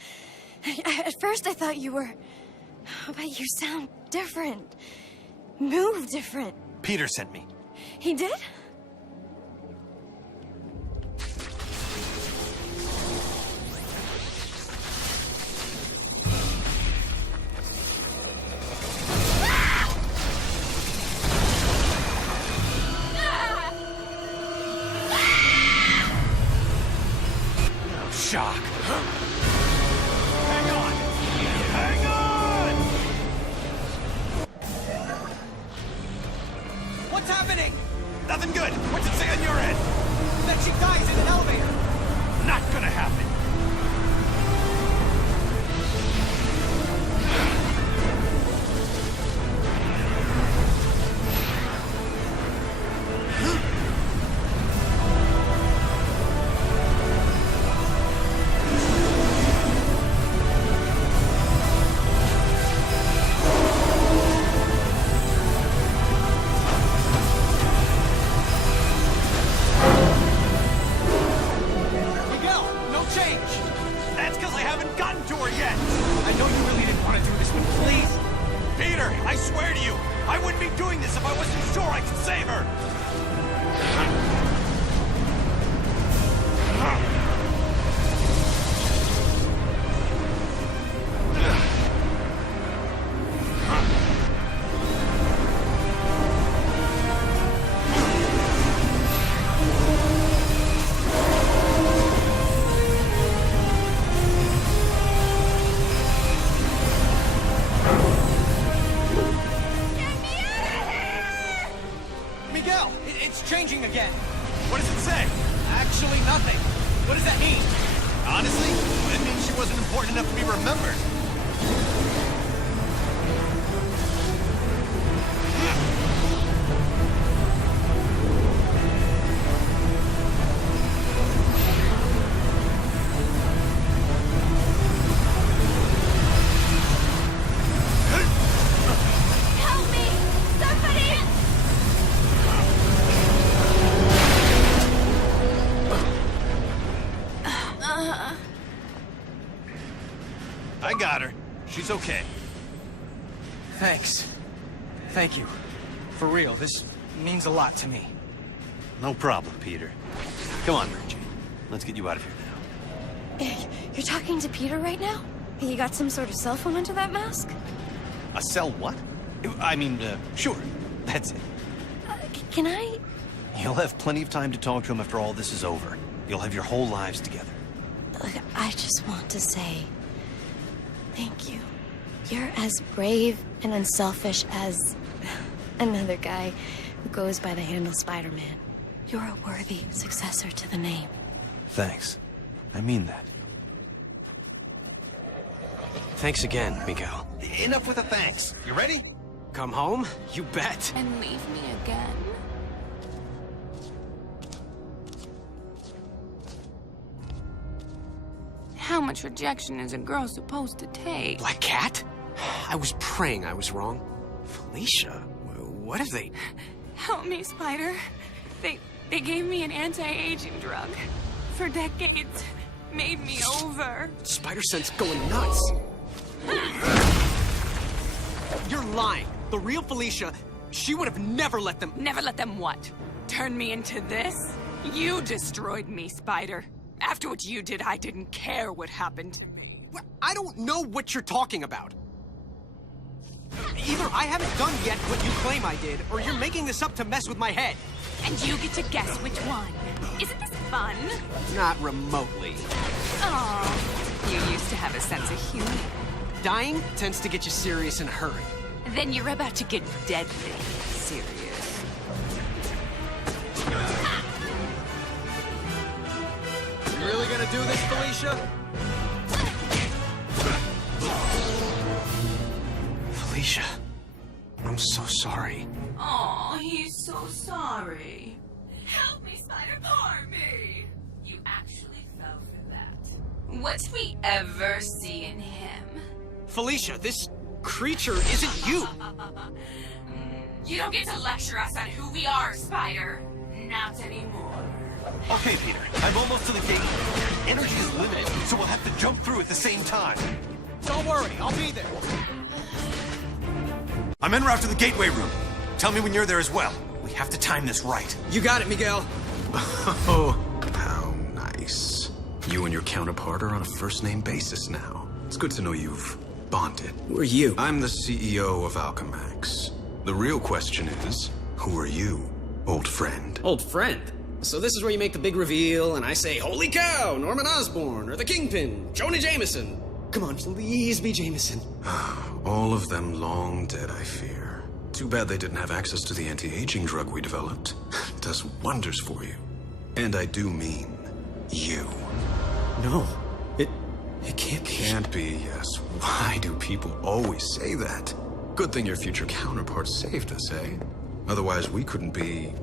At first I thought you were... But you sound different. Move different. Peter sent me. He did? Shock. Hang on! Hang on! What's happening? Nothing good. What's it say on your end? That she dies in an elevator. Not gonna happen. That's because I haven't gotten to her yet! I know you really didn't want to do this, but please! Peter, I swear to you, I wouldn't be doing this if I wasn't sure I could save her! It's changing again. What does it say? Actually, nothing. What does that mean? Honestly, it means she wasn't important enough to be remembered. Help me! Somebody! I got her. She's okay. Thanks. Thank you. For real, this means a lot to me. No problem, Peter. Come on, Mary Jane. Let's get you out of here now. You're talking to Peter right now? You got some sort of cell phone under that mask? A cell what? I mean, sure. That's it. Can I? You'll have plenty of time to talk to him after all this is over. You'll have your whole lives together. Look, I just want to say thank you. You're as brave and unselfish as another guy who goes by the handle Spider-Man. You're a worthy successor to the name. Thanks. I mean that. Thanks again, Miguel. Enough with the thanks. You ready? Come home? You bet. And leave me again? How much rejection is a girl supposed to take? Black Cat? I was praying I was wrong. Felicia, what have they... Help me, Spider. They gave me an anti-aging drug. For decades. Made me over. Spider Sense going nuts. You're lying. The real Felicia, she would have never let them... Never let them what? Turn me into this? You destroyed me, Spider. After what you did, I didn't care what happened to me. Well, I don't know what you're talking about. Either I haven't done yet what you claim I did, or you're making this up to mess with my head. And you get to guess which one. Isn't this fun? Not remotely. Aw, you used to have a sense of humor. Dying tends to get you serious in a hurry. Then you're about to get deadly serious. You really gonna do this, Felicia? Felicia, I'm so sorry. Aw, he's so sorry. Help me, Spider, poor me. You actually fell for that. What'd we ever see in him? Felicia, this creature isn't you. You don't get to lecture us on who we are, Spider. Not anymore. Okay, Peter. I'm almost to the gate. Energy is limited, so we'll have to jump through at the same time. Don't worry, I'll be there. I'm en route to the gateway room. Tell me when you're there as well. We have to time this right. You got it, Miguel. Oh, how nice. You and your counterpart are on a first-name basis now. It's good to know you've bonded. Who are you? I'm the CEO of Alchemax. The real question is, who are you, old friend? Old friend? So this is where you make the big reveal, and I say, holy cow, Norman Osborn, or the Kingpin, Jonah Jameson. Come on, please be Jameson. All of them long dead, I fear. Too bad they didn't have access to the anti-aging drug we developed. It does wonders for you. And I do mean you. No, it can't be. Can't be, yes. Why do people always say that? Good thing your future counterpart saved us, eh? Otherwise, we couldn't be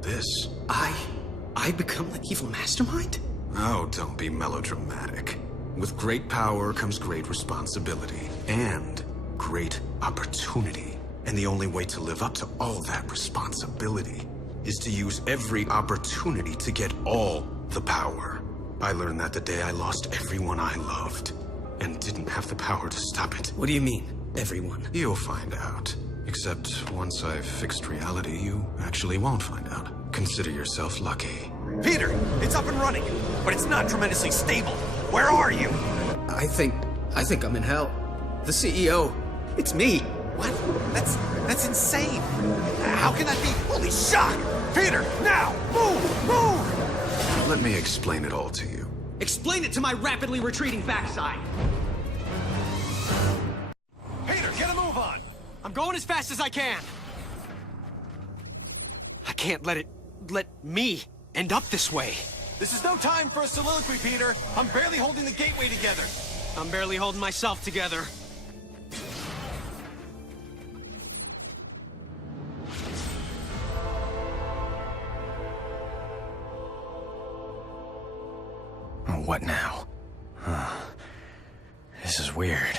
this. I become the evil mastermind? Oh, don't be melodramatic. With great power comes great responsibility and great opportunity. And the only way to live up to all that responsibility is to use every opportunity to get all the power. I learned that the day I lost everyone I loved and didn't have the power to stop it. What do you mean, everyone? You'll find out. Except once I've fixed reality, you actually won't find out. Consider yourself lucky. Peter, it's up and running, but it's not tremendously stable. Where are you? I think I'm in hell. The CEO, it's me. What? That's insane. How can that be? Holy shock! Peter, now! Move! Move! Let me explain it all to you. Explain it to my rapidly retreating backside. Peter, get a move on! I'm going as fast as I can. I can't let me end up this way. This is no time for a soliloquy, Peter. I'm barely holding the gateway together. I'm barely holding myself together. Oh, what now? This is weird.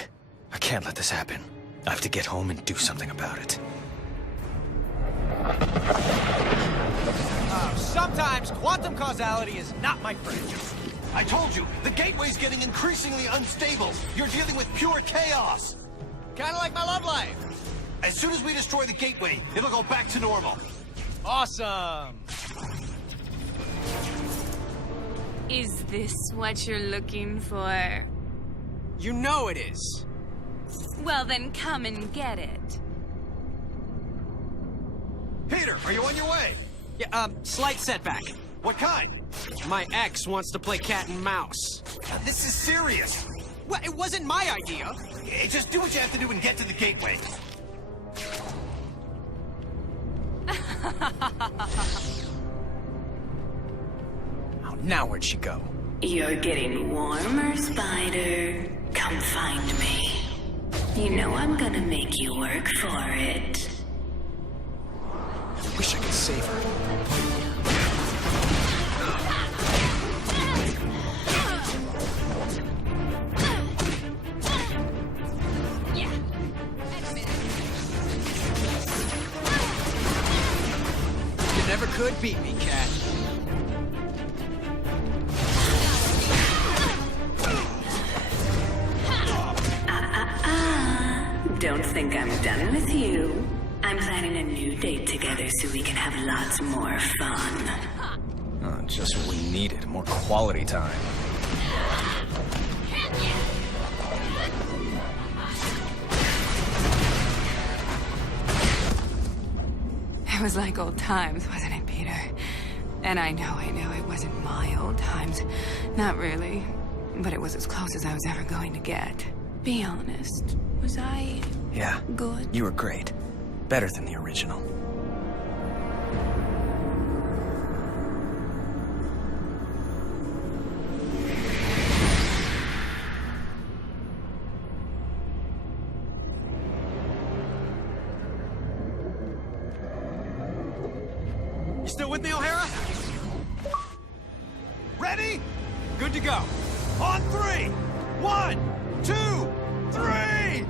I can't let this happen. I have to get home and do something about it. Sometimes quantum causality is not my friend. I told you, the gateway's getting increasingly unstable. You're dealing with pure chaos. Kinda like my love life. As soon as we destroy the gateway, it'll go back to normal. Awesome. Is this what you're looking for? You know it is. Well, then come and get it. Peter, are you on your way? Yeah, slight setback. What kind? My ex wants to play cat and mouse. This is serious. Well, it wasn't my idea. Hey, just do what you have to do and get to the gateway. Oh, now where'd she go? You're getting warmer, Spider. Come find me. You know I'm gonna make you work for it. I wish I could save her. You never could beat me, Cat. Don't think I'm done with you. I'm planning a new date together so we can have lots more fun. Oh, just what we needed. More quality time. It was like old times, wasn't it, Peter? And I know, it wasn't my old times. Not really. But it was as close as I was ever going to get. Be honest. Was I... Yeah. good? You were great. Better than the original. You still with me, O'Hara? Ready? Good to go. On 3! 1, 2, 3!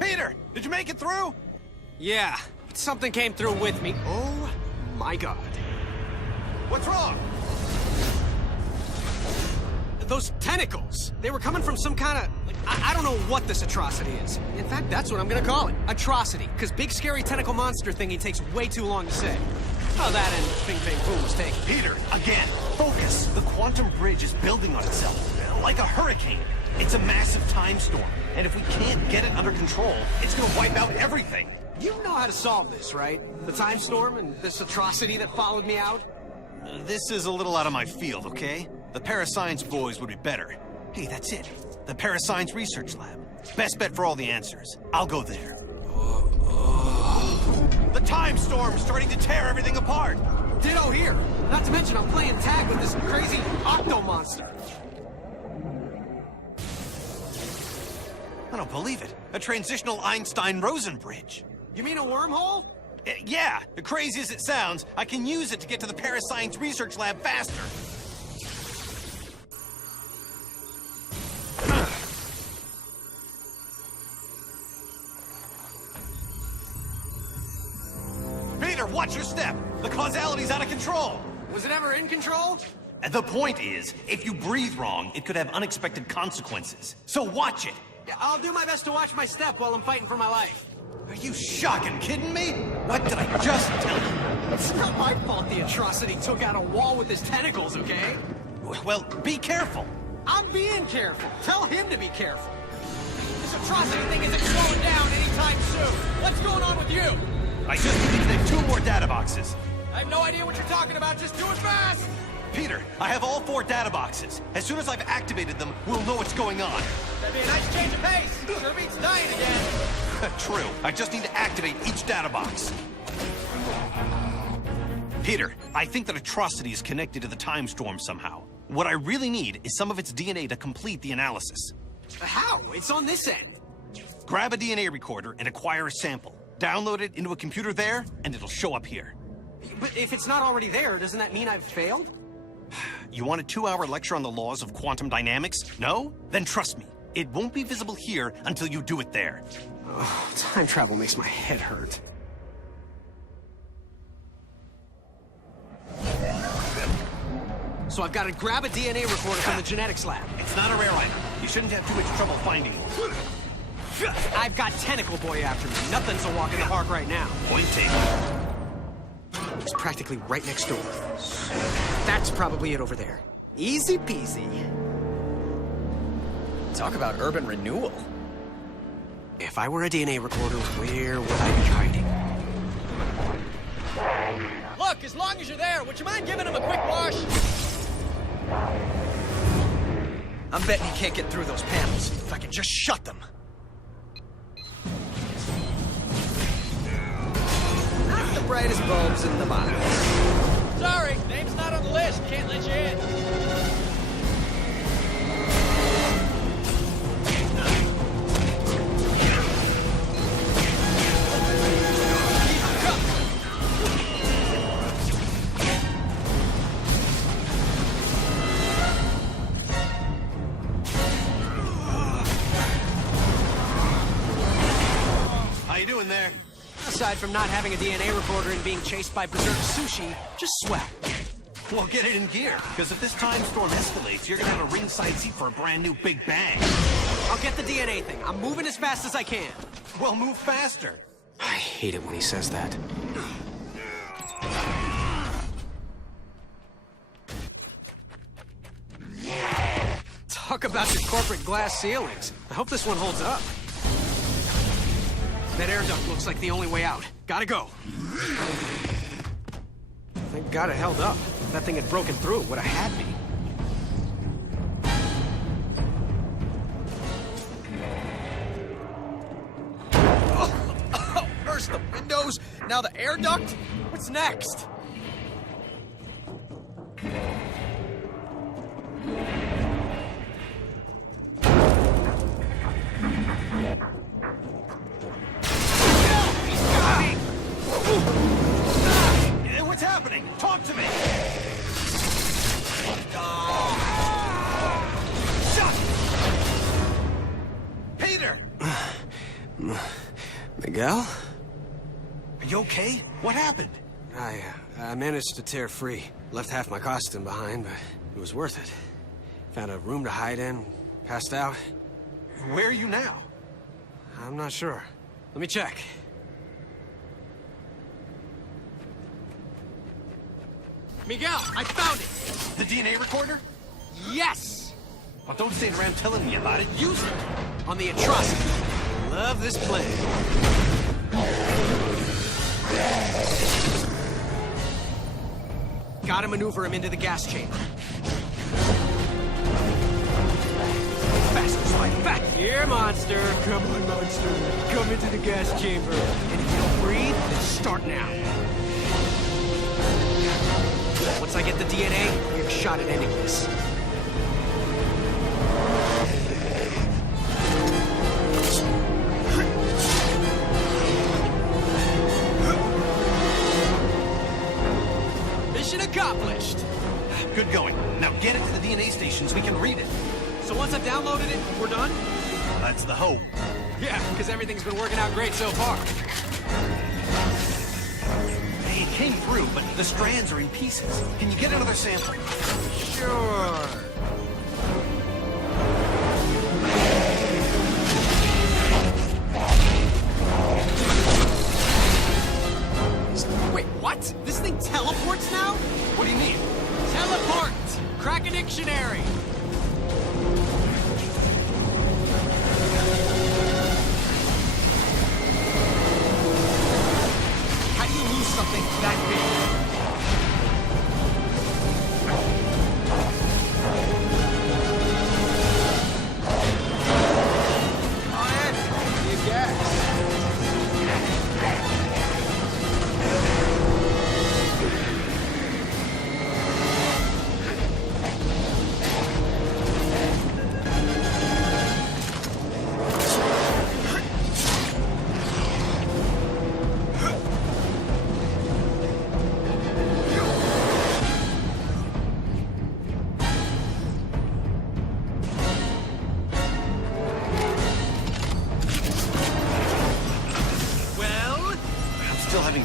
Peter, did you make it through? Yeah, but something came through with me. Oh my god. What's wrong? Those tentacles! They were coming from some kind of... I don't know what this atrocity is. In fact, that's what I'm gonna call it. Atrocity. Because big scary tentacle monster thingy takes way too long to say. Oh, that and Bing Bang Boom was taken. Peter, again, focus. The quantum bridge is building on itself, like a hurricane. It's a massive time storm, and if we can't get it under control, it's gonna wipe out everything. You know how to solve this, right? The time storm and this atrocity that followed me out? This is a little out of my field, okay? The parascience boys would be better. Hey, that's it. The Parascience Research Lab. Best bet for all the answers. I'll go there. The time storm's starting to tear everything apart. Ditto here. Not to mention I'm playing tag with this crazy octo monster. I don't believe it. A transitional Einstein-Rosen bridge. You mean a wormhole? Yeah, crazy as it sounds, I can use it to get to the Parascience Research Lab faster. Peter, watch your step! The causality's out of control! Was it ever in control? The point is, if you breathe wrong, it could have unexpected consequences. So watch it! Yeah, I'll do my best to watch my step while I'm fighting for my life. Are you shocking kidding me? What did I just tell you? It's not my fault the atrocity took out a wall with his tentacles, okay? Well, be careful. I'm being careful. Tell him to be careful. This atrocity thing isn't slowing down anytime soon. What's going on with you? I just need to connect 2 more data boxes. I have no idea what you're talking about. Just do it fast! Peter, I have all 4 data boxes. As soon as I've activated them, we'll know what's going on. That'd be a nice change of pace. Sure beats dying again. True. I just need to activate each data box. Peter, I think that atrocity is connected to the time storm somehow. What I really need is some of its DNA to complete the analysis. How? It's on this end. Grab a DNA recorder and acquire a sample. Download it into a computer there, and it'll show up here. But if it's not already there, doesn't that mean I've failed? You want a 2-hour lecture on the laws of quantum dynamics? No? Then trust me, it won't be visible here until you do it there. Oh, time travel makes my head hurt. So I've got to grab a DNA recorder from the genetics lab. It's not a rare item. You shouldn't have too much trouble finding one. I've got Tentacle Boy after me. Nothing's a walk in the park right now. Point taken. It's practically right next door. That's probably it over there. Easy peasy. Talk about urban renewal. If I were a DNA recorder, where would I be hiding? Look, as long as you're there, would you mind giving him a quick wash? I'm betting he can't get through those panels. If I can just shut them. Not the brightest bulbs in the box. Sorry, name's not on the list. Can't let you in. How you doing there? Aside from not having a DNA recorder and being chased by berserk sushi, just swell. Well, get it in gear, because if this time storm escalates, you're gonna have a ringside seat for a brand new Big Bang. I'll get the DNA thing. I'm moving as fast as I can. Well, move faster. I hate it when he says that. Talk about your corporate glass ceilings. I hope this one holds up. That air duct looks like the only way out. Gotta go. Thank God it held up. If that thing had broken through, it would have had me. First the windows, now the air duct? What's next? What's happening? Talk to me! Shut! Peter! Miguel? Are you okay? What happened? I I managed to tear free. Left half my costume behind, but it was worth it. Found a room to hide in, passed out. Where are you now? I'm not sure. Let me check. Miguel, I found it! The DNA recorder? Yes! Well, don't stand around telling me about it. Use it! On the atrocity. Love this plan. Gotta maneuver him into the gas chamber. Faster, Spike, back here, monster! Come on, monster. Come into the gas chamber. And if you don't breathe, then start now. Once I get the DNA, we have a shot at ending this. Mission accomplished! Good going. Now get it to the DNA station so we can read it. So once I've downloaded it, we're done? That's the hope. Yeah, because everything's been working out great so far. It came through, but the strands are in pieces. Can you get another sample? Sure. Wait, what? This thing teleports now? What do you mean? Teleport! Crack a dictionary! How do you lose something that big? Go ahead. You guess.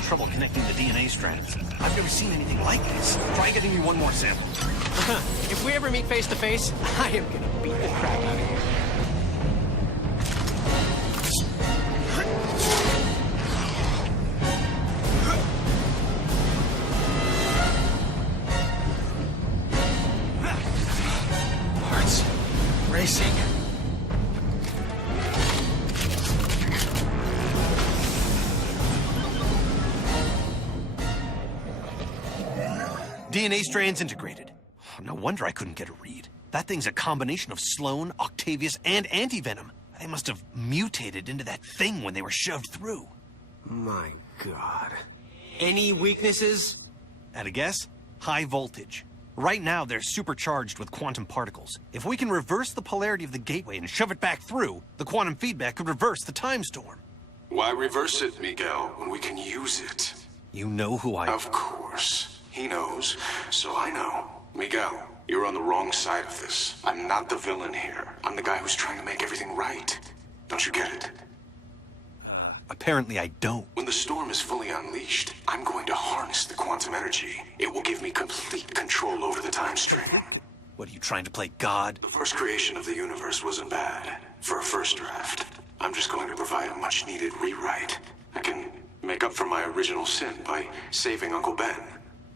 Trouble connecting the DNA strands. I've never seen anything like this. Try getting me one more sample. If we ever meet face to face, I am gonna beat the crap out of you. Heart's racing. DNA strands integrated. No wonder I couldn't get a read. That thing's a combination of Sloan, Octavius, and Antivenom. They must have mutated into that thing when they were shoved through. My God. Any weaknesses? At a guess? High voltage. Right now, they're supercharged with quantum particles. If we can reverse the polarity of the gateway and shove it back through, the quantum feedback could reverse the time storm. Why reverse it, Miguel, when we can use it? You know who I am. Of course. He knows, so I know. Miguel, you're on the wrong side of this. I'm not the villain here. I'm the guy who's trying to make everything right. Don't you get it? Apparently I don't. When the storm is fully unleashed, I'm going to harness the quantum energy. It will give me complete control over the time stream. What, are you trying to play God? The first creation of the universe wasn't bad. For a first draft. I'm just going to provide a much-needed rewrite. I can make up for my original sin by saving Uncle Ben.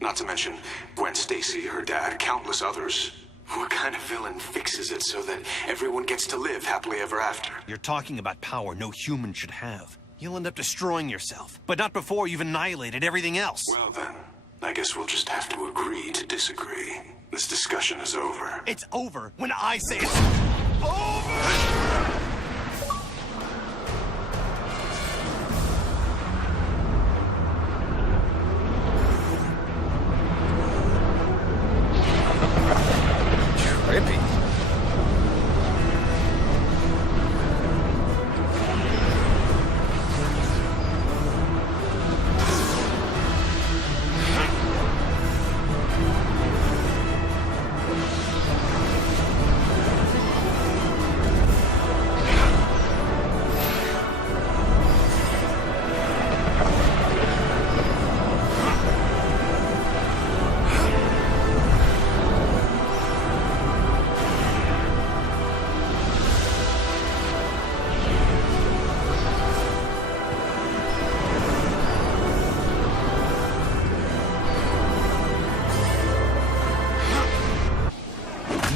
Not to mention Gwen Stacy, her dad, countless others. What kind of villain fixes it so that everyone gets to live happily ever after? You're talking about power no human should have. You'll end up destroying yourself, but not before you've annihilated everything else. Well then, I guess we'll just have to agree to disagree. This discussion is over. It's over when I say it's over! Trippy.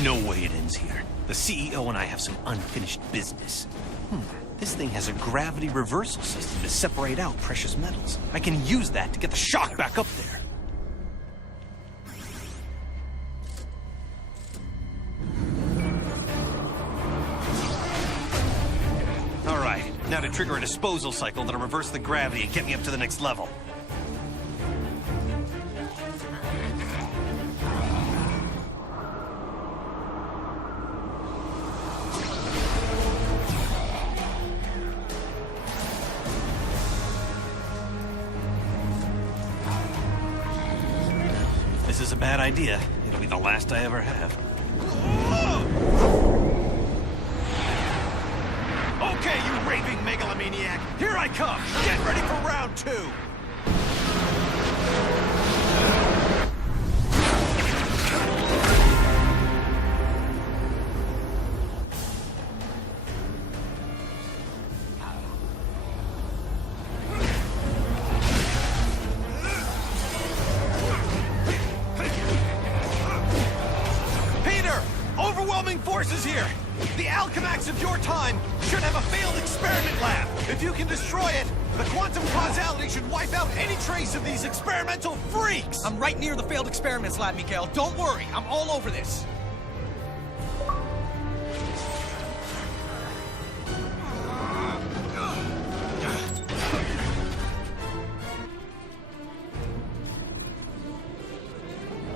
no way it ends here. The CEO and I have some unfinished business. This thing has a gravity reversal system to separate out precious metals. I can use that to get the shock back up there. All right, now to trigger a disposal cycle that'll reverse the gravity and get me up to the next level. This is a bad idea. It'll be the last I ever have. Okay, you raving megalomaniac! Here I come! Get ready for round 2! Overwhelming forces here! The Alchemax of your time should have a failed experiment lab! If you can destroy it, the quantum causality should wipe out any trace of these experimental freaks! I'm right near the failed experiments lab, Miguel. Don't worry, I'm all over this.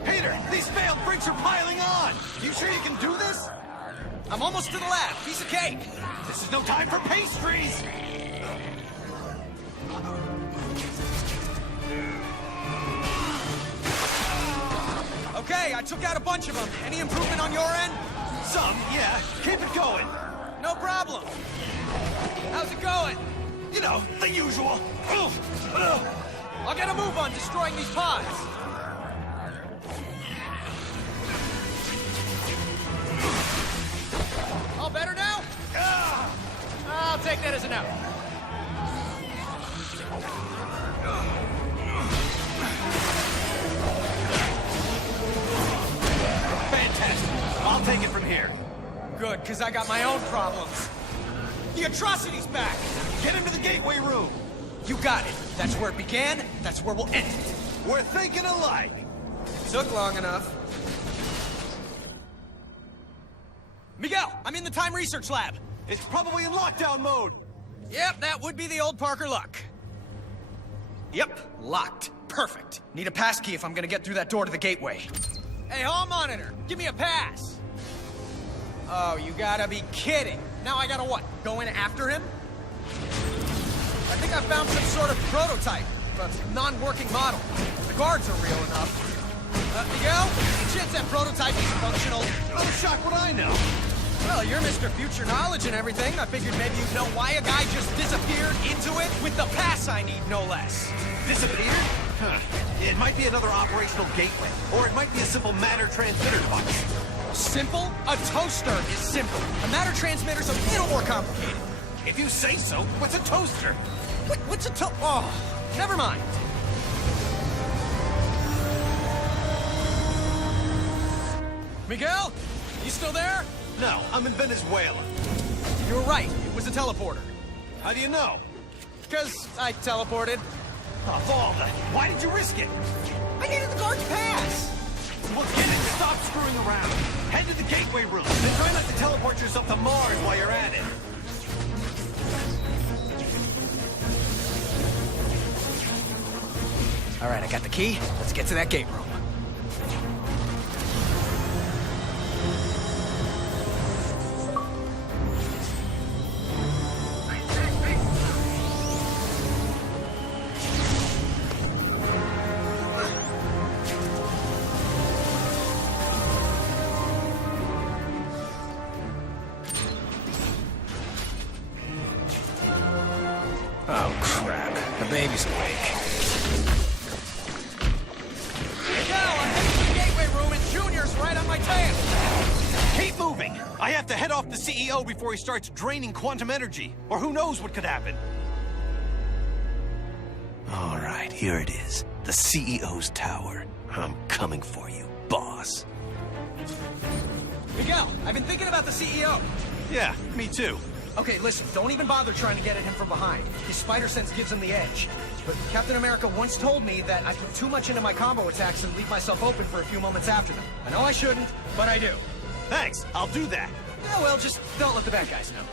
Peter, these failed freaks are piling on! You sure you can do this? I'm almost to the lab. Piece of cake. This is no time for pastries! Okay, I took out a bunch of them. Any improvement on your end? Some, yeah. Keep it going. No problem. How's it going? You know, the usual. I'll get a move on destroying these pods. All better now? I'll take that as a no. Fantastic. I'll take it from here. Good, because I got my own problems. The atrocity's back! Get him to the gateway room! You got it. That's where it began, that's where we'll end it. We're thinking alike. Took long enough. Miguel, I'm in the time research lab. It's probably in lockdown mode. Yep, that would be the old Parker luck. Yep, locked. Perfect. Need a pass key if I'm gonna get through that door to the gateway. Hey, hall monitor, give me a pass. Oh, you gotta be kidding. Now I gotta what, go in after him? I think I found some sort of prototype, a non-working model. The guards are real enough. Miguel, any chance that prototype is functional? How the shock would I know? Well, you're Mr. Future Knowledge and everything. I figured maybe you'd know why a guy just disappeared into it with the pass I need, no less. Disappeared? Huh. It might be another operational gateway, or it might be a simple matter transmitter device. Simple? A toaster is simple. A matter transmitter's a little more complicated. If you say so, what's a toaster? What's a Oh, never mind. Miguel? You still there? No, I'm in Venezuela. You were right. It was a teleporter. How do you know? Because I teleported. Oh, Valda, why did you risk it? I needed the guard's pass. Well, get it. Stop screwing around. Head to the gateway room. Then try not to teleport yourself to Mars while you're at it. All right, I got the key. Let's get to that gate room. Oh, crap. The baby's awake. Miguel, I'm heading to the gateway room and Junior's right on my tail. Keep moving. I have to head off the CEO before he starts draining quantum energy, or who knows what could happen. All right, here it is. The CEO's tower. I'm coming for you, boss. Miguel, I've been thinking about the CEO. Yeah, me too. Okay, listen, don't even bother trying to get at him from behind. His spider sense gives him the edge. But Captain America once told me that I put too much into my combo attacks and leave myself open for a few moments after them. I know I shouldn't, but I do. Thanks, I'll do that. Yeah, well, just don't let the bad guys know.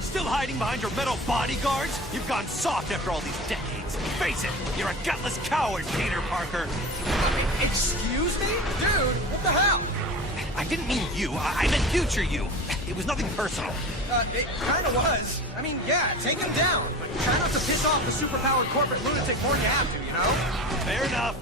Still hiding behind your metal bodyguards? You've gone soft after all these decades. Face it, you're a gutless coward, Peter Parker. Excuse me? Dude, what the hell? I didn't mean you. I meant future you. It was nothing personal. It kinda was. I mean, yeah, take him down. But try not to piss off the superpowered corporate lunatic more than you have to, you know? Fair enough.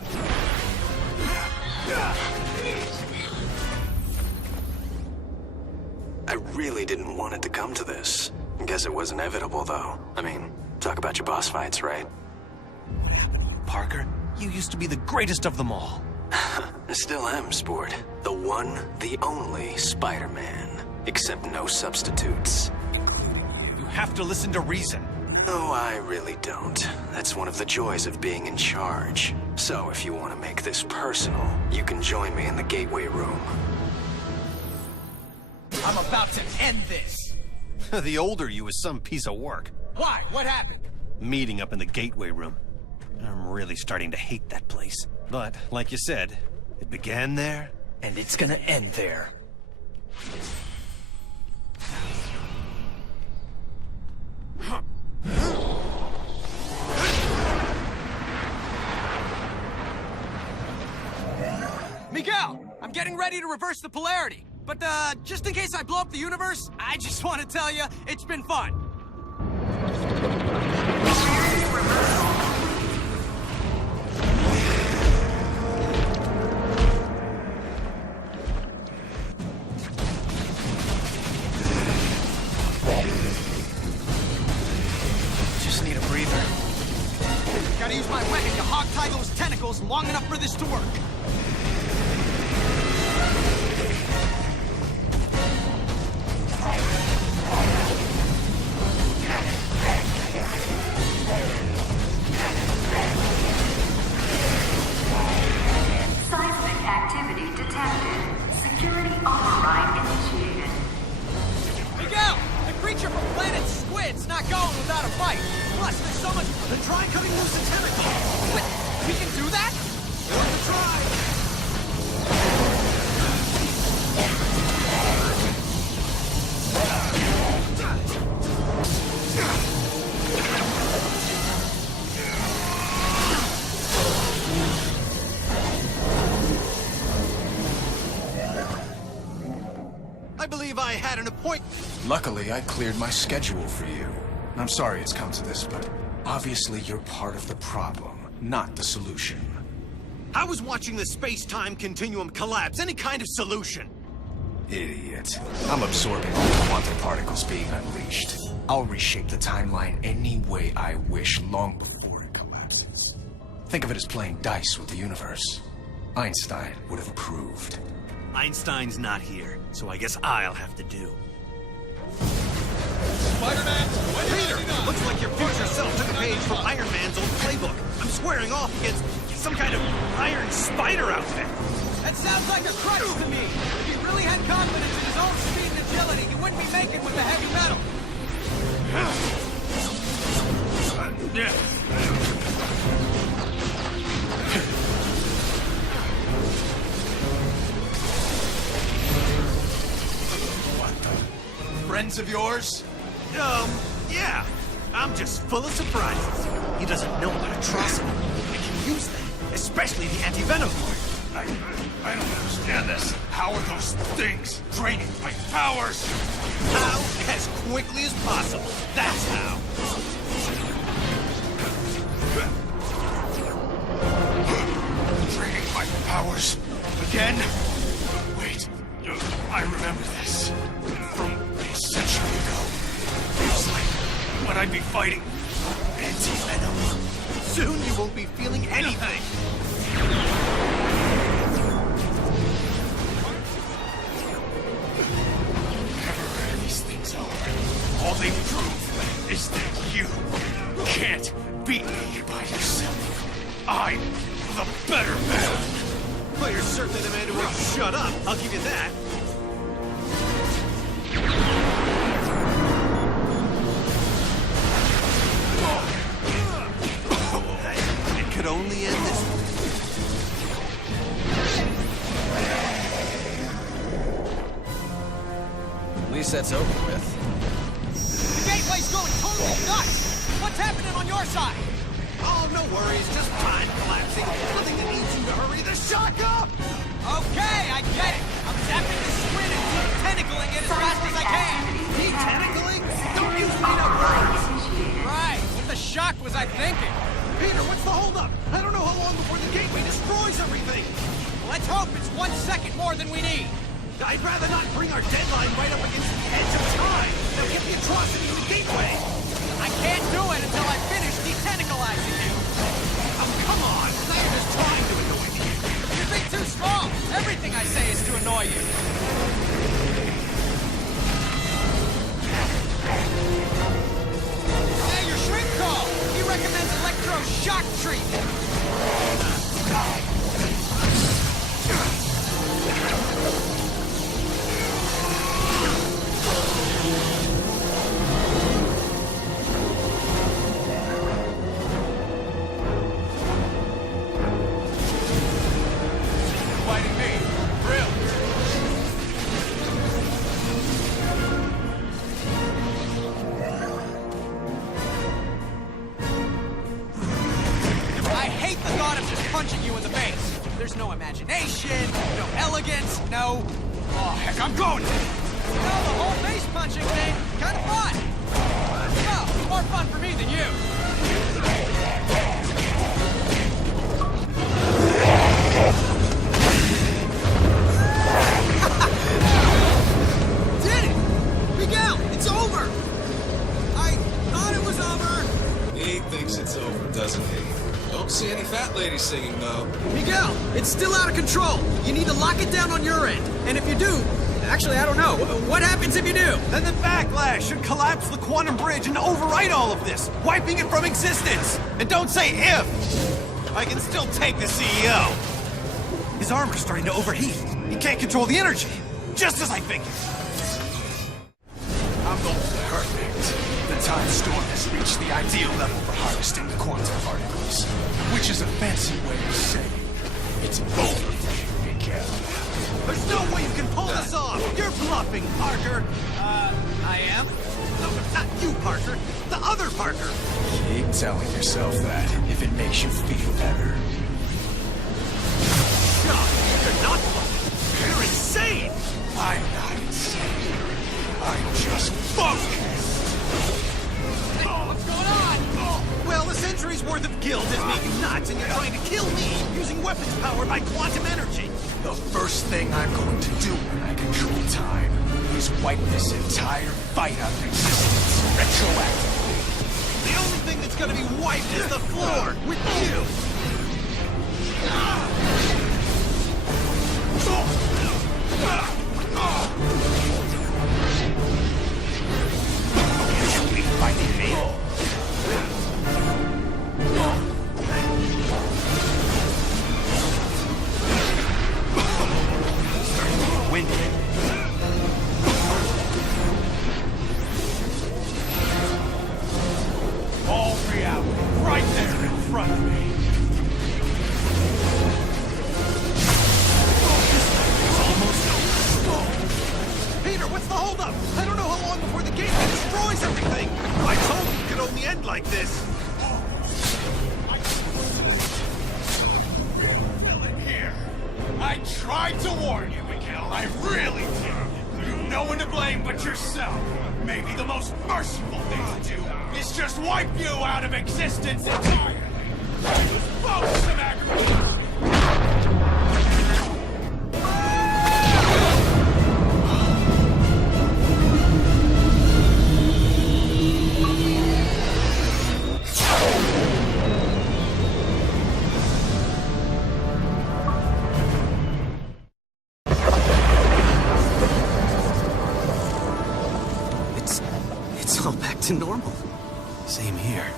I really didn't want it to come to this. Guess it was inevitable, though. I mean, talk about your boss fights, right? What happened to you, Parker? You used to be the greatest of them all. I still am, Sport. The one, the only Spider-Man. Except no substitutes. You have to listen to reason. No, I really don't. That's one of the joys of being in charge. So if you want to make this personal, you can join me in the Gateway Room. I'm about to end this. The older you is some piece of work. Why? What happened? Meeting up in the Gateway Room. I'm really starting to hate that place. But, like you said, it began there, and it's gonna end there. Miguel, I'm getting ready to reverse the polarity. But, just in case I blow up the universe, I just want to tell you, it's been fun. Just need a breather. Gotta use my weapon to hog-tie those tentacles long enough for this to work. Seismic activity detected. Security override initiated. Miguel, the creature from planet Squid's not going without a fight. Plus, there's so much. Then try cutting loose the tentacle. Wait, we can do that? Worth a try. I believe I had an appointment. Luckily, I cleared my schedule for you. I'm sorry it's come to this, but obviously you're part of the problem, not the solution. I was watching the space-time continuum collapse. Any kind of solution. Idiot. I'm absorbing all the quantum particles being unleashed. I'll reshape the timeline any way I wish long before it collapses. Think of it as playing dice with the universe. Einstein would have approved. Einstein's not here, so I guess I'll have to do. Spider-Man, Peter, looks like your future self took a page from Iron Man's old playbook. I'm squaring off against some kind of iron spider outfit. That sounds like a crutch to me. If he really had confidence in his own speed and agility, he wouldn't be making with the heavy metal. Friends of yours? Yeah. I'm just full of surprises. He doesn't know about atrocity. I can use that, especially the anti-venom part. I don't understand this. How are those things draining my powers? How? As quickly as possible. That's how. Draining my powers again? Wait, I remember this from a century ago. Feels like when I'd be fighting anti-venom. Soon you won't be feeling anything. These things are. All they prove is that you can't beat me by yourself. I'm the better man. Well, you're certainly the man who won't shut up. I'll give you that. It could only end this way. At least that's over with. The gateway's going totally nuts! What's happening on your side? Oh, no worries. Just time collapsing. Nothing that needs you to hurry the shock up! Okay, I get it. I'm zapping this squid and tentacling it as fast as I can. Tentacling? Don't use made-up words! Right, what the shock was I thinking? Peter, what's the holdup? I don't know how long before the gateway destroys everything. Let's hope it's 1 second more than we need. I'd rather not bring our deadline right up against the edge of time. Now get the atrocity in the gateway. I can't do it until I finish detentacalizing you. Oh, come on. Now you're just trying to annoy me. You're being too strong. Everything I say is to annoy you. Hey, your shrink call. He recommends electroshock treatment. Fighting me. Real. I hate the thought of just punching you in the face. There's no imagination, no elegance, no... Oh, heck, I'm going! You know, the whole face punching thing, kind of fun. No, more fun for me than you. Did it! Miguel, it's over! I thought it was over! He thinks it's over, doesn't he? Don't see any fat ladies singing, though. Miguel, it's still out of control. You need to lock it down on your end. And if you do, actually, I don't know. What happens if you do? Then the backlash should collapse the quantum bridge and overwrite all of this, wiping it from existence. And don't say if. I can still take the CEO. His armor's starting to overheat. He can't control the energy. Just as I figured. I'm going perfect. The time storm has reached the ideal level for harvesting the quantum particles, which is a fancy way of saying it's over for you, Miguel. There's no way you can pull this off. You're bluffing, Parker. I am? No, not you, Parker. The other Parker. Keep telling yourself that if it makes you feel better. No, you're not bluffing. You're insane. I'm not insane. I'm just focused. What's going on? Well, a century's worth of guilt has made you nuts, and you're trying to kill me using weapons powered by quantum energy. The first thing I'm going to do when I control time is wipe this entire fight out of existence retroactively. The only thing that's gonna be wiped is the floor, with you! You'll be fighting me. Starting to get windy. All reality, right there in front of me. It's almost over. Peter, what's the holdup? I don't know how long before the gateway destroys everything. I told you it could only end like this. Still in here. I tried to warn you, Miguel. I really did. You've no one to blame but yourself. Maybe the most merciful thing to do is just wipe you out of existence entirely. Both some aggravation. It's all back to normal. Same here.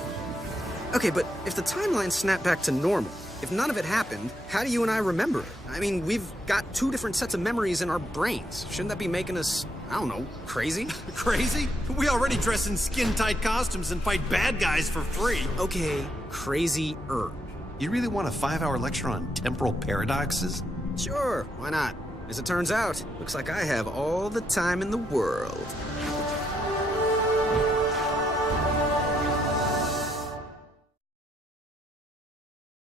Okay, but if the timeline snapped back to normal, if none of it happened, how do you and I remember it? I mean, we've got two different sets of memories in our brains. Shouldn't that be making us, I don't know, crazy? Crazy? We already dress in skin-tight costumes and fight bad guys for free. Okay, crazy-er. You really want a 5-hour lecture on temporal paradoxes? Sure, why not? As it turns out, looks like I have all the time in the world.